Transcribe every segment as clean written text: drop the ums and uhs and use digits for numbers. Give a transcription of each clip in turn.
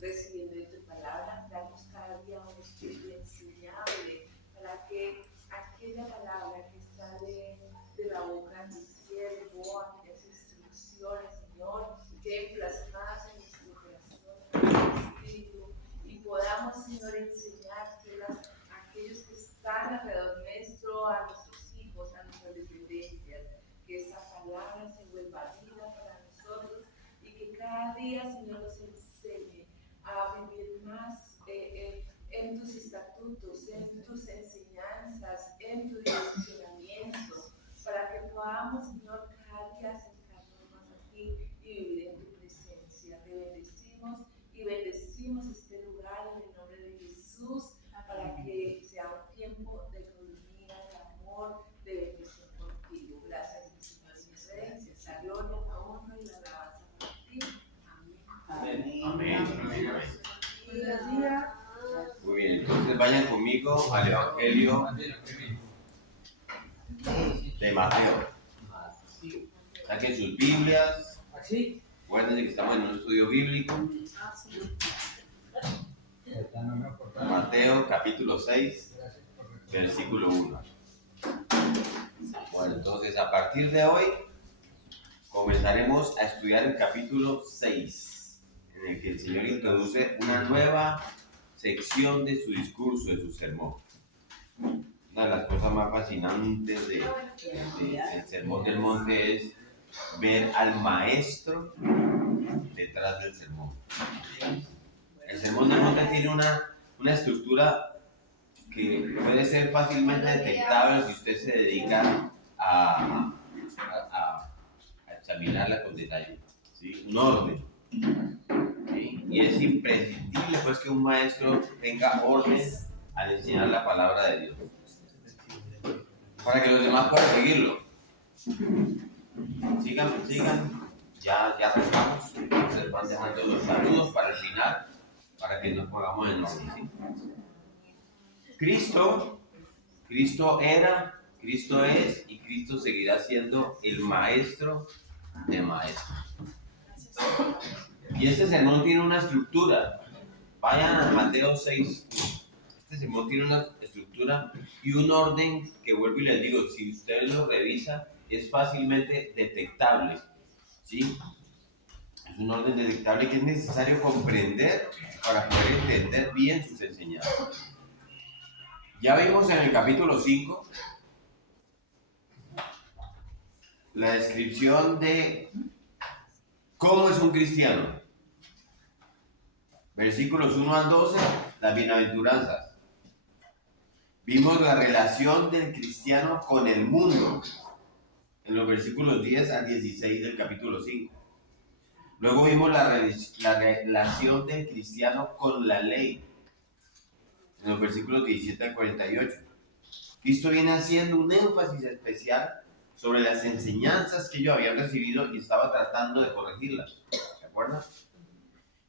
recibiendo de tu palabra. Danos cada día un espíritu enseñable para que aquella palabra que sale de la boca de tu siervo, aquellas instrucciones, Señor, queden plasmadas en nuestro corazón, en nuestro espíritu, y podamos, Señor, enseñárselas a aquellos que están alrededor nuestro, a nuestros hijos, a nuestras dependencias, que esa palabra se vuelva vida para nosotros y que cada día, Señor, nos enseñe a vivir más en tus estatutos, en tus enseñanzas, en tu direccionamiento, para que podamos, Señor, cada día acercarnos más a ti y vivir en tu presencia. Te bendecimos y bendecimos este lugar en el nombre de Jesús, para que sea un tiempo de comunión, de amor, de bendición contigo. Gracias, mi Señor y mi Rey. La gloria, la honra y la alabanza para ti. Amén. Amén. Buenos días. Muy bien, entonces vayan conmigo al Evangelio de Mateo. Saquen sus Biblias. Acuérdense que estamos en un estudio bíblico. Mateo capítulo 6, versículo 1. Bueno, entonces a partir de hoy comenzaremos a estudiar el capítulo 6, en el que el Señor introduce una nueva sección de su discurso, de su sermón. Una de las cosas más fascinantes del Sermón del Monte es ver al maestro detrás del sermón. El Sermón del Monte tiene una estructura que puede ser fácilmente detectable si usted se dedica a examinarla con detalle, ¿sí? Un orden, ¿sí? Y es imprescindible pues que un maestro tenga orden al enseñar la palabra de Dios, para que los demás puedan seguirlo. Sigan, ya arrancamos. Ustedes van dejando los saludos para el final, para que nos pongamos en orden, ¿sí? Cristo era, Cristo es y Cristo seguirá siendo el maestro de maestros. Y este sermón tiene una estructura. Vayan a Mateo 6. Este sermón tiene una estructura y un orden que, vuelvo y les digo, si ustedes lo revisan, es fácilmente detectable, ¿sí? Es un orden detectable que es necesario comprender para poder entender bien sus enseñanzas. Ya vimos en el capítulo 5 la descripción de cómo es un cristiano. Versículos 1 al 12, las bienaventuranzas. Vimos la relación del cristiano con el mundo en los versículos 10 al 16 del capítulo 5. Luego vimos la relación del cristiano con la ley en los versículos 17 al 48. Cristo viene haciendo un énfasis especial sobre las enseñanzas que ellos habían recibido y estaba tratando de corregirlas. ¿Se acuerdan?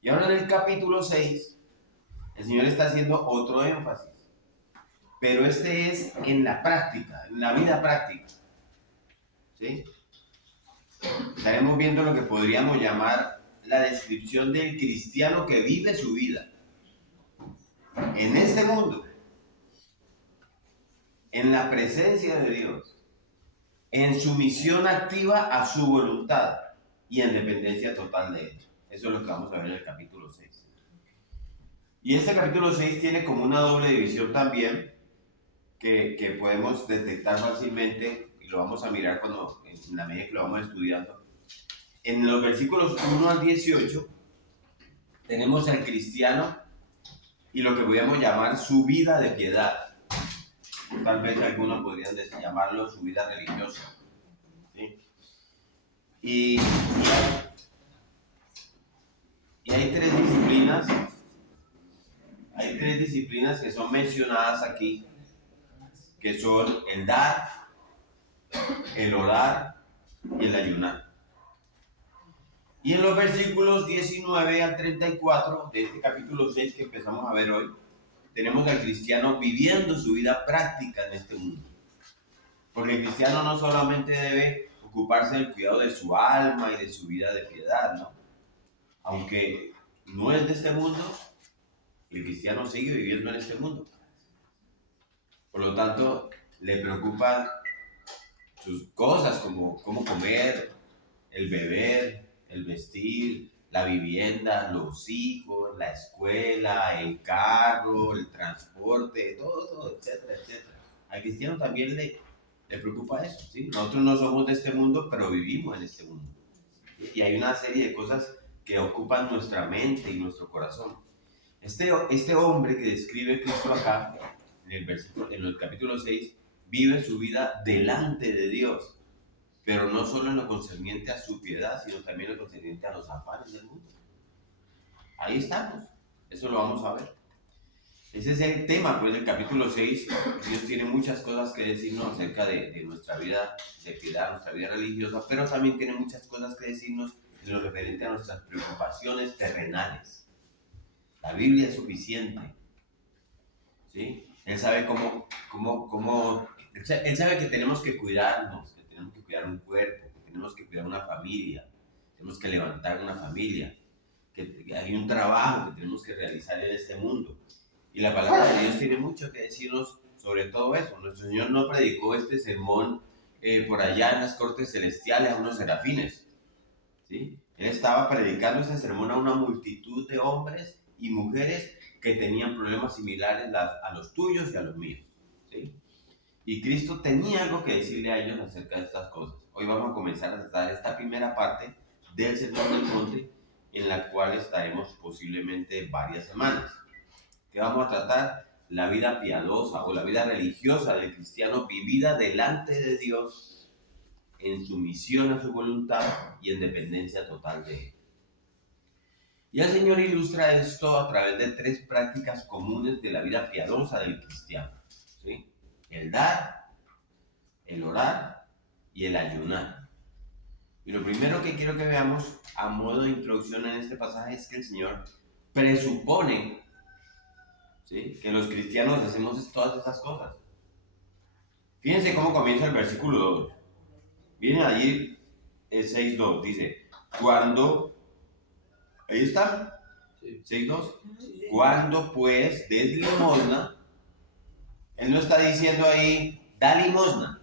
Y ahora en el capítulo 6, el Señor está haciendo otro énfasis. Pero este es en la práctica, en la vida práctica. ¿Sí? Estaremos viendo lo que podríamos llamar la descripción del cristiano que vive su vida en este mundo, en la presencia de Dios, en sumisión activa a su voluntad y en dependencia total de Él. Eso es lo que vamos a ver en el capítulo 6. Y este capítulo 6 tiene como una doble división también que podemos detectar fácilmente y lo vamos a mirar en la medida que lo vamos estudiando. En los versículos 1 al 18 tenemos al cristiano y lo que podríamos llamar su vida de piedad. Tal vez algunos podrían llamarlo su vida religiosa. ¿Sí? Y hay tres disciplinas. Hay tres disciplinas que son mencionadas aquí, que son el dar, el orar y el ayunar. Y en los versículos 19 al 34 de este capítulo 6 que empezamos a ver hoy, tenemos al cristiano viviendo su vida práctica en este mundo. Porque el cristiano no solamente debe ocuparse del cuidado de su alma y de su vida de piedad, ¿no? Aunque no es de este mundo, el cristiano sigue viviendo en este mundo. Por lo tanto, le preocupan sus cosas como cómo comer, el beber, el vestir, la vivienda, los hijos, la escuela, el carro, el transporte, todo, etcétera, etcétera. Al cristiano también le preocupa eso, ¿sí? Nosotros no somos de este mundo, pero vivimos en este mundo. ¿Sí? Y hay una serie de cosas que ocupan nuestra mente y nuestro corazón. Este hombre que describe Cristo acá, en el capítulo 6, vive su vida delante de Dios, pero no solo en lo concerniente a su piedad, sino también en lo concerniente a los afanes del mundo. Ahí estamos, eso lo vamos a ver. Ese es el tema, pues, del capítulo 6. Dios tiene muchas cosas que decirnos acerca de nuestra vida de piedad, nuestra vida religiosa, pero también tiene muchas cosas que decirnos en lo referente a nuestras preocupaciones terrenales. La Biblia es suficiente, ¿sí? Él sabe él sabe que tenemos que cuidarnos, que tenemos que cuidar un cuerpo, que tenemos que cuidar una familia, tenemos que levantar una familia, que hay un trabajo que tenemos que realizar en este mundo. Y la palabra de Dios tiene mucho que decirnos sobre todo eso. Nuestro Señor no predicó este sermón por allá en las cortes celestiales a unos serafines, ¿sí? Él estaba predicando este sermón a una multitud de hombres y mujeres que tenían problemas similares a los tuyos y a los míos, ¿sí? Y Cristo tenía algo que decirle a ellos acerca de estas cosas. Hoy vamos a comenzar a tratar esta primera parte del Sermón del Monte, en la cual estaremos posiblemente varias semanas. Que vamos a tratar la vida piadosa o la vida religiosa del cristiano vivida delante de Dios en sumisión a su voluntad y en dependencia total de Él. Y el Señor ilustra esto a través de 3 prácticas comunes de la vida piadosa del cristiano, ¿sí? El dar, el orar y el ayunar. Y lo primero que quiero que veamos a modo de introducción en este pasaje es que el Señor presupone, ¿sí?, que los cristianos hacemos todas estas cosas. Fíjense cómo comienza el versículo 2. Viene allí el 6.2, dice, cuando, ahí está, 6.2, cuando pues des limosna, él no está diciendo ahí, da limosna.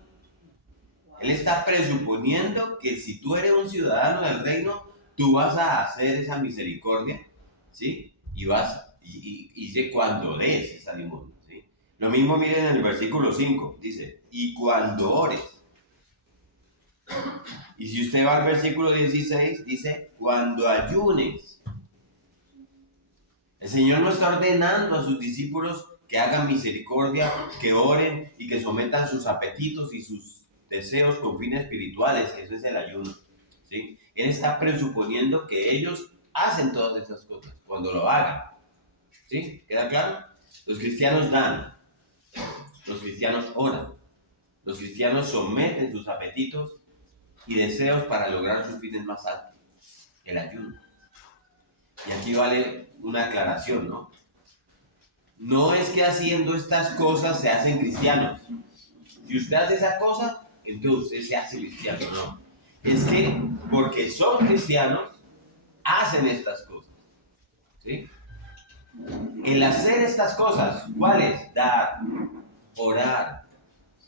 Él está presuponiendo que si tú eres un ciudadano del reino, tú vas a hacer esa misericordia, ¿sí? Y dice cuando des esa limosna, ¿sí? Lo mismo miren en el versículo 5, dice, y cuando ores. Y si usted va al versículo 16, dice, cuando ayunes. El Señor no está ordenando a sus discípulos que hagan misericordia, que oren y que sometan sus apetitos y sus deseos con fines espirituales, que eso es el ayuno, ¿sí? Él está presuponiendo que ellos hacen todas esas cosas cuando lo hagan, ¿sí? ¿Queda claro? Los cristianos dan, los cristianos oran, los cristianos someten sus apetitos y deseos para lograr sus fines más altos, el ayuno. Y aquí vale una aclaración, ¿no? No es que haciendo estas cosas se hacen cristianos. Si usted hace esa cosa, entonces usted se hace cristiano, no. Es que porque son cristianos, hacen estas cosas, ¿sí? El hacer estas cosas, ¿cuáles? Dar, orar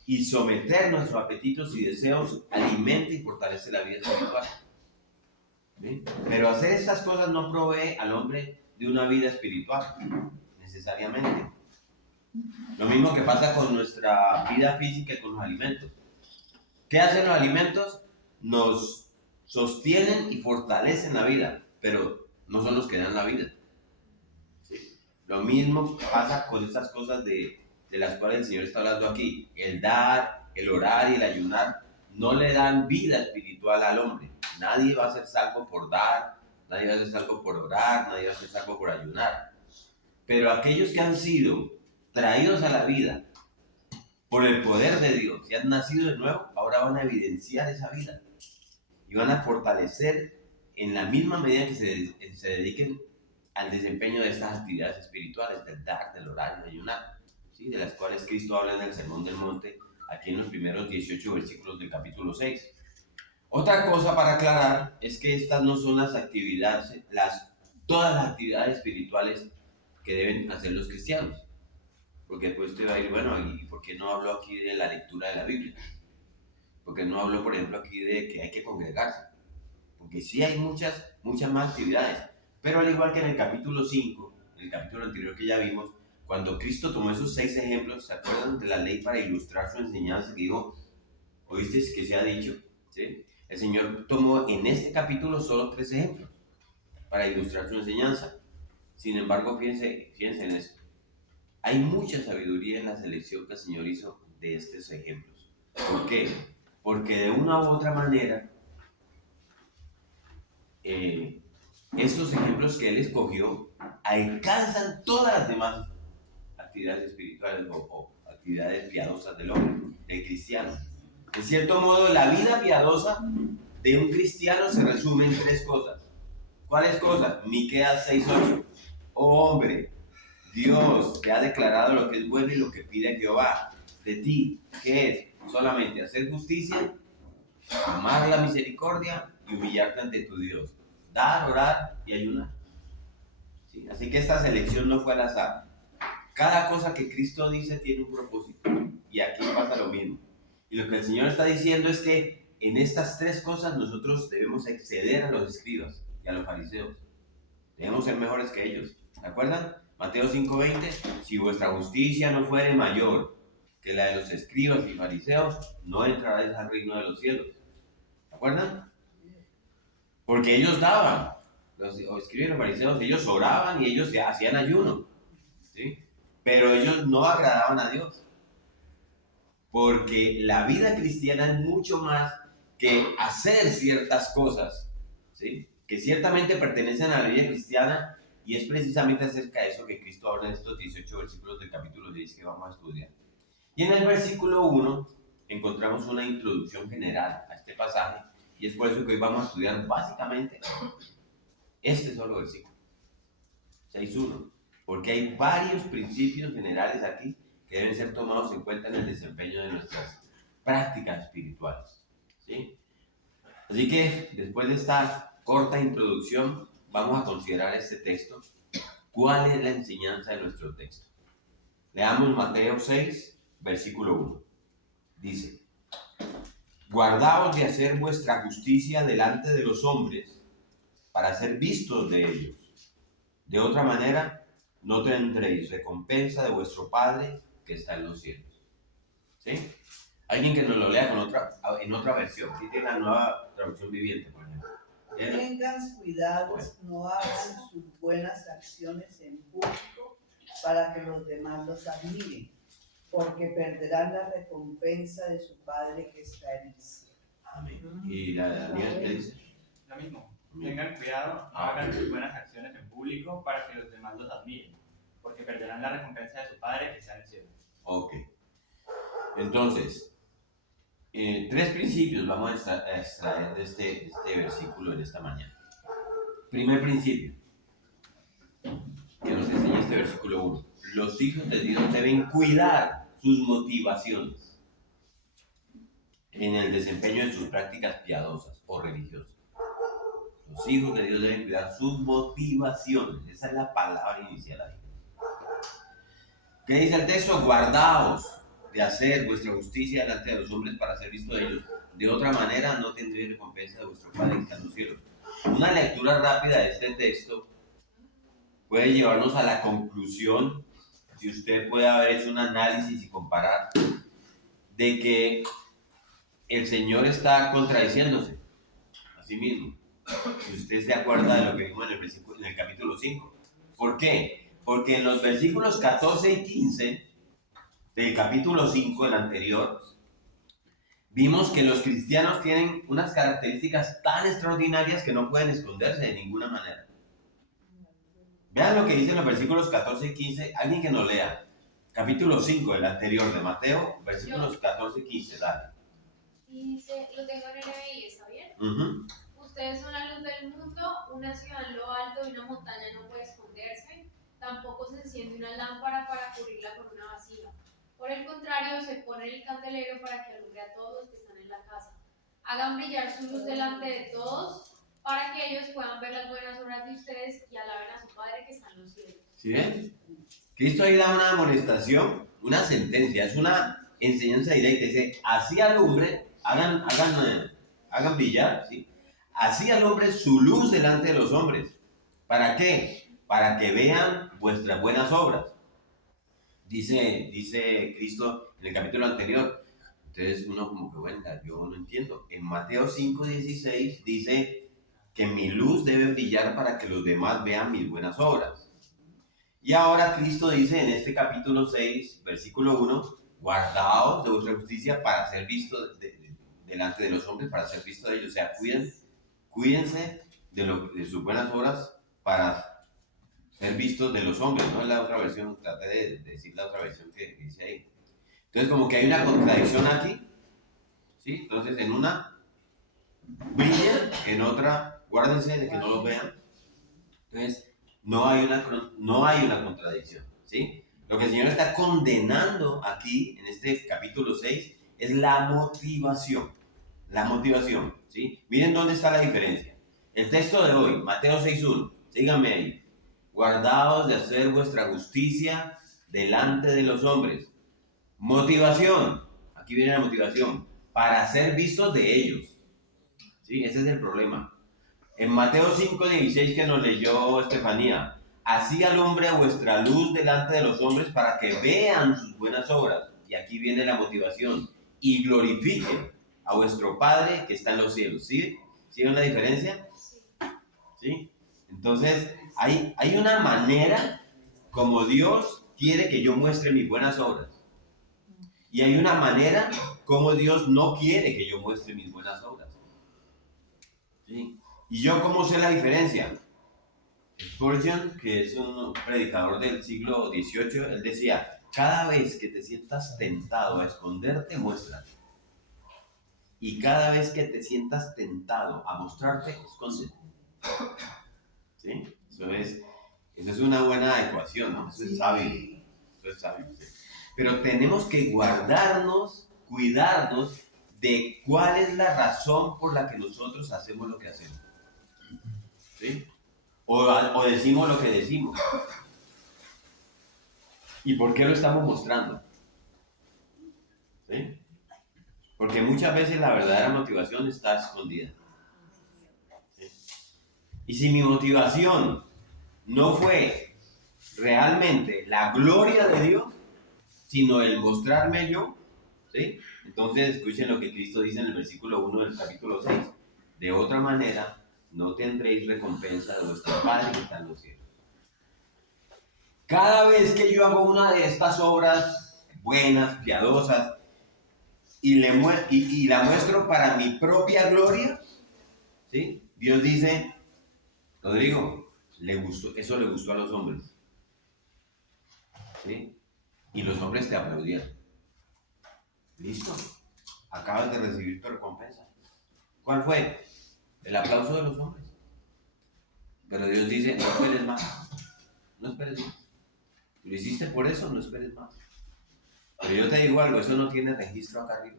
y someter nuestros apetitos y deseos, alimenta y fortalece la vida espiritual, ¿sí? Pero hacer estas cosas no provee al hombre de una vida espiritual, necesariamente. Lo mismo que pasa con nuestra vida física y con los alimentos. ¿Qué hacen los alimentos? Nos sostienen y fortalecen la vida, pero no son los que dan la vida, ¿sí? Lo mismo pasa con estas cosas de las cuales el Señor está hablando aquí. El dar, el orar y el ayunar no le dan vida espiritual al hombre. Nadie va a ser salvo por dar, nadie va a ser salvo por orar, nadie va a ser salvo por ayunar. Pero aquellos que han sido traídos a la vida por el poder de Dios y han nacido de nuevo, ahora van a evidenciar esa vida y van a fortalecer en la misma medida que se dediquen al desempeño de estas actividades espirituales, del dar, del orar y del ayunar, ¿sí? De las cuales Cristo habla en el Sermón del Monte, aquí en los primeros 18 versículos del capítulo 6. Otra cosa para aclarar es que estas no son las actividades, todas las actividades espirituales que deben hacer los cristianos. Porque después te va a ir, bueno, ¿y por qué no hablo aquí de la lectura de la Biblia? Porque no hablo, por ejemplo, aquí de que hay que congregarse. Porque sí hay muchas más actividades. Pero al igual que en el capítulo 5, el capítulo anterior que ya vimos, cuando Cristo tomó esos 6 ejemplos, ¿se acuerdan de la ley para ilustrar su enseñanza? Que dijo, ¿oíste que se ha dicho? ¿Sí? El Señor tomó en este capítulo solo 3 ejemplos para ilustrar su enseñanza. Sin embargo, fíjense en esto. Hay mucha sabiduría en la selección que el Señor hizo de estos ejemplos. ¿Por qué? Porque de una u otra manera, estos ejemplos que Él escogió alcanzan todas las demás actividades espirituales o actividades piadosas del hombre, del cristiano. En cierto modo, la vida piadosa de un cristiano se resume en 3 cosas. ¿Cuáles cosas? Miqueas 6:8. Oh hombre, Dios te ha declarado lo que es bueno y lo que pide Jehová de ti, que es solamente hacer justicia, amar la misericordia y humillarte ante tu Dios. Dar, orar y ayunar. ¿Sí? Así que esta selección no fue al azar. Cada cosa que Cristo dice tiene un propósito. Y aquí pasa lo mismo. Y lo que el Señor está diciendo es que en estas 3 cosas nosotros debemos exceder a los escribas y a los fariseos. Debemos ser mejores que ellos. ¿De acuerdo? Mateo 5:20, si vuestra justicia no fuere mayor que la de los escribas y fariseos, no entraréis al reino de los cielos. ¿De acuerdo? Porque ellos daban, los escribas y los fariseos, ellos oraban y ellos hacían ayuno, ¿sí? Pero ellos no agradaban a Dios. Porque la vida cristiana es mucho más que hacer ciertas cosas, ¿sí? Que ciertamente pertenecen a la vida cristiana. Y es precisamente acerca de eso que Cristo habla en estos 18 versículos del capítulo 6 que vamos a estudiar. Y en el versículo 1 encontramos una introducción general a este pasaje, y es por eso que hoy vamos a estudiar básicamente este solo versículo, 6:1, porque hay varios principios generales aquí que deben ser tomados en cuenta en el desempeño de nuestras prácticas espirituales, ¿sí? Así que después de esta corta introducción, vamos a considerar este texto. ¿Cuál es la enseñanza de nuestro texto? Leamos Mateo 6, versículo 1. Dice, guardaos de hacer vuestra justicia delante de los hombres para ser vistos de ellos. De otra manera, no tendréis recompensa de vuestro Padre que está en los cielos. ¿Sí? Alguien que nos lo lea en otra versión. Aquí tiene la nueva traducción viviente, por ejemplo. Tengan cuidado, no hagan sus buenas acciones en público para que los demás los admiren, porque perderán la recompensa de su Padre que está en el cielo. Amén. ¿Y la Daniel qué dice? Lo mismo. Tengan cuidado, no hagan sus buenas acciones en público para que los demás los admiren, porque perderán la recompensa de su Padre que está en el cielo. Ok. Entonces, 3 principios vamos a extraer de este versículo en esta mañana. Primer principio que nos enseña este versículo 1. Los hijos de Dios deben cuidar sus motivaciones en el desempeño de sus prácticas piadosas o religiosas. Los hijos de Dios deben cuidar sus motivaciones. Esa es la palabra inicial ahí. ¿Qué dice el texto? Guardaos de hacer vuestra justicia delante de los hombres para ser visto de ellos. De otra manera no tendréis recompensa de vuestro Padre que está en los cielos. Una lectura rápida de este texto puede llevarnos a la conclusión, si usted puede haber hecho un análisis y comparar, de que el Señor está contradiciéndose a sí mismo. Si usted se acuerda de lo que vimos en el capítulo 5. ¿Por qué? Porque en los versículos 14 y 15 del capítulo 5, el anterior, vimos que los cristianos tienen unas características tan extraordinarias que no pueden esconderse de ninguna manera. Vean lo que dicen los versículos 14 y 15. Alguien que nos lea. Capítulo 5, el anterior de Mateo, versículos 14 y 15. Dale. Y dice, lo tengo en el NBI, ¿está bien? Ustedes son la luz del mundo, una ciudad en lo alto de una montaña no puede esconderse, tampoco se enciende una lámpara para cubrirla con una vasija. Por el contrario, se pone en el candelero para que alumbre a todos los que están en la casa. Hagan brillar su luz delante de todos, para que ellos puedan ver las buenas obras de ustedes y alaben a su Padre que está en los cielos. ¿Sí ven? Cristo ahí da una amonestación, una sentencia, es una enseñanza directa. Dice, así alumbre, hagan brillar, ¿sí? Así alumbre su luz delante de los hombres. ¿Para qué? Para que vean vuestras buenas obras. Dice Cristo en el capítulo anterior. Entonces uno como que, bueno, yo no entiendo. En Mateo 5:16 dice que mi luz debe brillar para que los demás vean mis buenas obras. Y ahora Cristo dice en este capítulo 6, versículo 1, guardaos de vuestra justicia para ser visto delante de los hombres, para ser visto de ellos. O sea, cuídense de sus buenas obras para ser vistos de los hombres. No es la otra versión, traté de decir la otra versión que dice ahí. Entonces como que hay una contradicción aquí, ¿sí? Entonces en una brillen, en otra guárdense de que no los vean. Entonces no hay una contradicción, ¿sí? Lo que el Señor está condenando aquí en este capítulo 6 es la motivación, ¿sí? Miren dónde está la diferencia. El texto de hoy, Mateo 6:1, síganme ahí. Guardaos de hacer vuestra justicia delante de los hombres. Motivación, aquí viene la motivación, para ser vistos de ellos. Sí, ese es el problema. En Mateo 5:16 que nos leyó Estefanía, así alumbre vuestra luz delante de los hombres para que vean sus buenas obras. Y aquí viene la motivación, y glorifiquen a vuestro Padre que está en los cielos. ¿Sí? ¿Sí ven la diferencia? ¿Sí? Entonces, hay una manera como Dios quiere que yo muestre mis buenas obras. Y hay una manera como Dios no quiere que yo muestre mis buenas obras. ¿Sí? ¿Y yo cómo sé la diferencia? Spurgeon, que es un predicador del siglo XVIII, él decía, cada vez que te sientas tentado a esconderte, muéstrate. Y cada vez que te sientas tentado a mostrarte, escóndete. ¿Sí? Eso es una buena ecuación, ¿no? Eso es sabio. ¿Sí? Pero tenemos que guardarnos, cuidarnos de cuál es la razón por la que nosotros hacemos lo que hacemos. ¿Sí? O decimos lo que decimos. ¿Y por qué lo estamos mostrando? ¿Sí? Porque muchas veces la verdadera motivación está escondida. ¿Sí? Y si mi motivación no fue realmente la gloria de Dios, sino el mostrarme yo, ¿sí? Entonces escuchen lo que Cristo dice en el versículo 1 del capítulo 6. De otra manera, no tendréis recompensa de vuestro Padre que está en los cielos. Cada vez que yo hago una de estas obras buenas, piadosas, y la muestro para mi propia gloria, ¿sí? Dios dice, Rodrigo, eso le gustó a los hombres, ¿sí? Y los hombres te aplaudieron. Listo, acabas de recibir tu recompensa. ¿Cuál fue? El aplauso de los hombres. Pero Dios dice, no esperes más. No esperes más. Lo hiciste por eso, no esperes más. Pero yo te digo algo, eso no tiene registro acá arriba.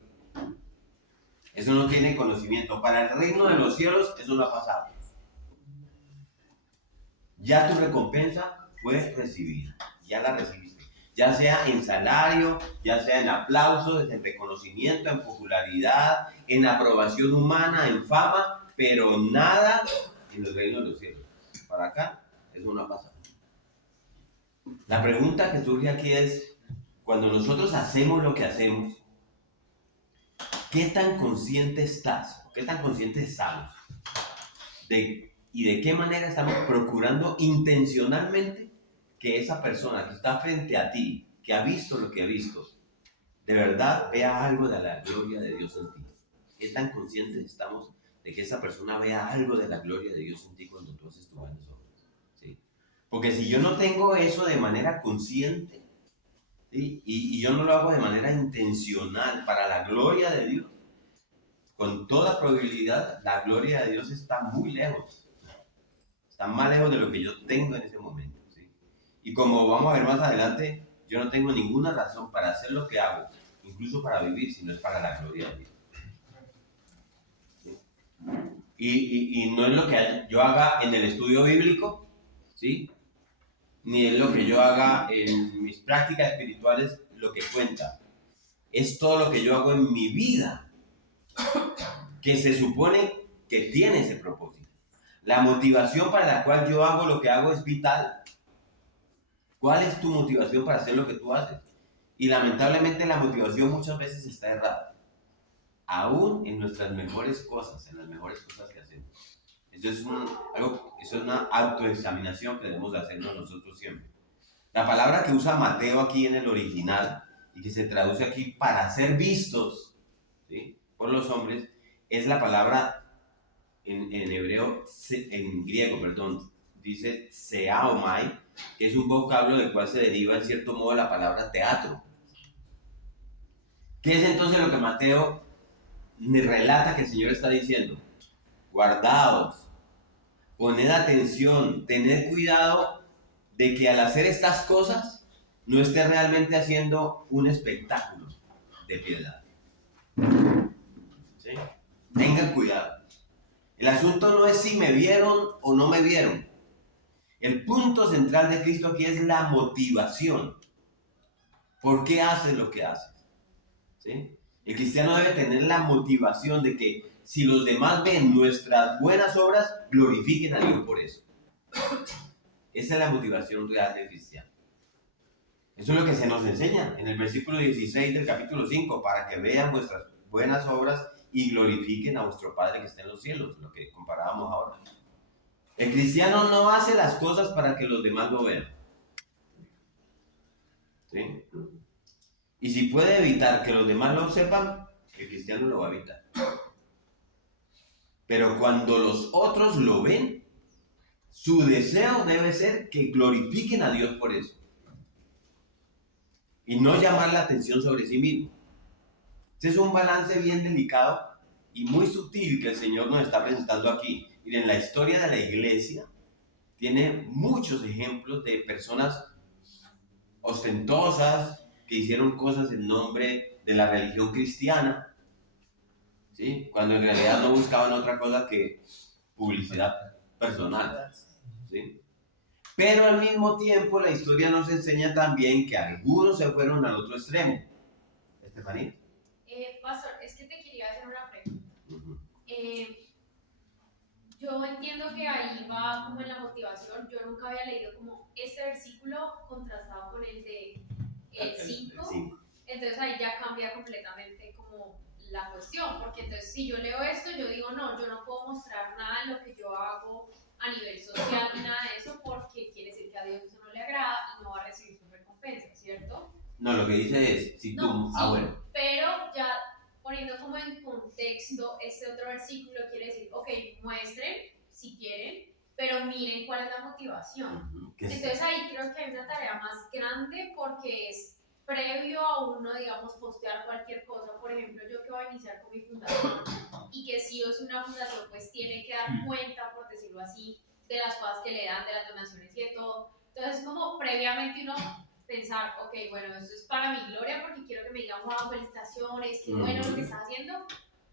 Eso no tiene conocimiento. Para el reino de los cielos, eso no ha pasado. Ya tu recompensa fue recibida. Ya la recibiste. Ya sea en salario, ya sea en aplausos, en reconocimiento, en popularidad, en aprobación humana, en fama, pero nada en el reino de los cielos. Para acá, eso no ha pasado. La pregunta que surge aquí es, cuando nosotros hacemos lo que hacemos, ¿qué tan consciente estás? ¿Qué tan conscientes estamos? ¿Y de qué manera estamos procurando intencionalmente que esa persona que está frente a ti, que ha visto lo que ha visto, de verdad vea algo de la gloria de Dios en ti? ¿Qué tan conscientes estamos de que esa persona vea algo de la gloria de Dios en ti cuando tú haces tus buenas obras? ¿Sí? Porque si yo no tengo eso de manera consciente, ¿sí? y yo no lo hago de manera intencional para la gloria de Dios, con toda probabilidad la gloria de Dios está muy lejos. Está más lejos de lo que yo tengo en ese momento. ¿Sí? Y como vamos a ver más adelante, yo no tengo ninguna razón para hacer lo que hago, incluso para vivir, si no es para la gloria de Dios. ¿Sí? Y no es lo que yo haga en el estudio bíblico, ¿sí? Ni es lo que yo haga en mis prácticas espirituales lo que cuenta. Es todo lo que yo hago en mi vida, que se supone que tiene ese propósito. La motivación para la cual yo hago lo que hago es vital. ¿Cuál es tu motivación para hacer lo que tú haces? Y lamentablemente la motivación muchas veces está errada. Aún en nuestras mejores cosas, en las mejores cosas que hacemos. Eso es una autoexaminación que debemos de hacernos nosotros siempre. La palabra que usa Mateo aquí en el original y que se traduce aquí para ser vistos, ¿sí?, por los hombres, es la palabra en hebreo, en griego, perdón, dice seaomai, que es un vocablo del cual se deriva en cierto modo la palabra teatro. ¿Qué es entonces lo que Mateo me relata que el Señor está diciendo? Guardaos, poned atención, tened cuidado de que al hacer estas cosas no esté realmente haciendo un espectáculo de piedad. ¿Sí? Tengan cuidado. El asunto no es si me vieron o no me vieron. El punto central de Cristo aquí es la motivación. ¿Por qué haces lo que haces? ¿Sí? El cristiano debe tener la motivación de que si los demás ven nuestras buenas obras, glorifiquen a Dios por eso. Esa es la motivación real del cristiano. Eso es lo que se nos enseña en el versículo 16 del capítulo 5, para que vean vuestras buenas obras y glorifiquen a vuestro Padre que está en los cielos, lo que comparábamos ahora. El cristiano no hace las cosas para que los demás lo vean. ¿Sí? Y si puede evitar que los demás lo sepan, el cristiano lo va a evitar. Pero cuando los otros lo ven, su deseo debe ser que glorifiquen a Dios por eso. Y no llamar la atención sobre sí mismo. Este es un balance bien delicado y muy sutil que el Señor nos está presentando aquí. Miren, la historia de la iglesia tiene muchos ejemplos de personas ostentosas que hicieron cosas en nombre de la religión cristiana, ¿sí?, cuando en realidad no buscaban otra cosa que publicidad personal, ¿sí? Pero al mismo tiempo la historia nos enseña también que algunos se fueron al otro extremo. Estefanía. Pastor, es que te quería hacer una pregunta. Yo entiendo que ahí va como en la motivación. Yo nunca había leído como este versículo contrastado con el de el 5. Entonces ahí ya cambia completamente como la cuestión. Porque entonces si yo leo esto, yo digo, no, yo no puedo mostrar nada de lo que yo hago a nivel social ni nada de eso, porque quiere decir que a Dios eso no le agrada y no va a recibir su recompensa, ¿cierto? No, lo que dice es, si tú... No, sí, bueno. pero ya poniendo como en contexto este otro versículo, quiere decir, ok, muestren si quieren, pero miren cuál es la motivación. Entonces ahí creo que hay una tarea más grande porque es previo a uno, digamos, postear cualquier cosa. Por ejemplo, yo que voy a iniciar con mi fundación y que si es una fundación, pues tiene que dar cuenta, por decirlo así, de las cosas que le dan, de las donaciones y de todo. Entonces, como previamente uno pensar, ok, bueno, esto es para mi gloria porque quiero que me digan, wow, felicitaciones, qué bueno lo que estás haciendo,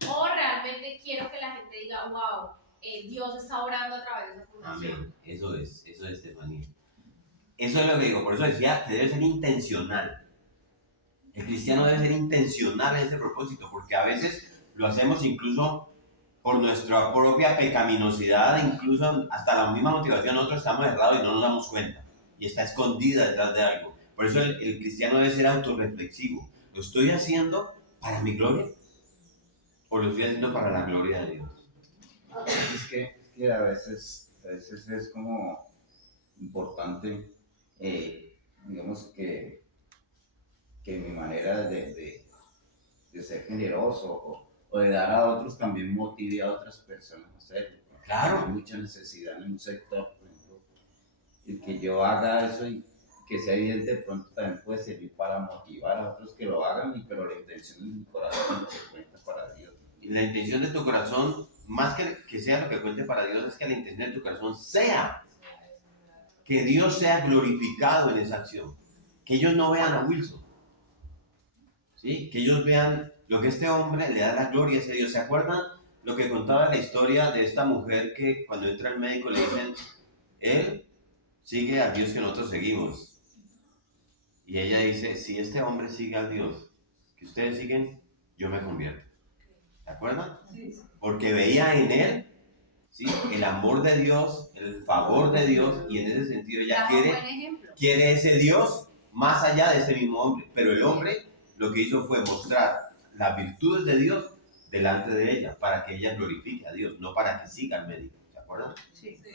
o realmente quiero que la gente diga, wow, Dios está orando a través de esa fundación. Amén. Eso es, Estefanía. Eso es lo que digo, por eso decía que debe ser intencional. El cristiano debe ser intencional en ese propósito, porque a veces lo hacemos incluso por nuestra propia pecaminosidad, incluso hasta la misma motivación, nosotros estamos errados y no nos damos cuenta, y está escondida detrás de algo. Por eso el cristiano debe ser autorreflexivo. ¿Lo estoy haciendo para mi gloria? ¿O lo estoy haciendo para la gloria de Dios? Es que a veces es como importante, digamos que mi manera de ser generoso o de dar a otros también motive a otras personas a hacerlo. Claro. Hay mucha necesidad en un sector, por ejemplo, y que yo haga eso y que sea evidente, de pronto también puede servir para motivar a otros que lo hagan, pero la intención de mi corazón es que cuenta para Dios. Y la intención de tu corazón, más que sea lo que cuente para Dios, es que la intención de tu corazón sea que Dios sea glorificado en esa acción. Que ellos no vean a Wilson, ¿sí? Que ellos vean lo que este hombre le da la gloria a ese Dios. ¿Se acuerdan lo que contaba la historia de esta mujer que cuando entra al médico le dicen, él sigue a Dios que nosotros seguimos. Y ella dice, si este hombre sigue a Dios que ustedes siguen, yo me convierto. ¿De acuerdo? Sí, sí. Porque veía en él, ¿sí?, el amor de Dios, el favor de Dios, y en ese sentido ella Damos buen ejemplo. quiere ese Dios más allá de ese mismo hombre. Pero el hombre lo que hizo fue mostrar las virtudes de Dios delante de ella, para que ella glorifique a Dios, no para que siga al médico. ¿De acuerdo? Sí. Sí.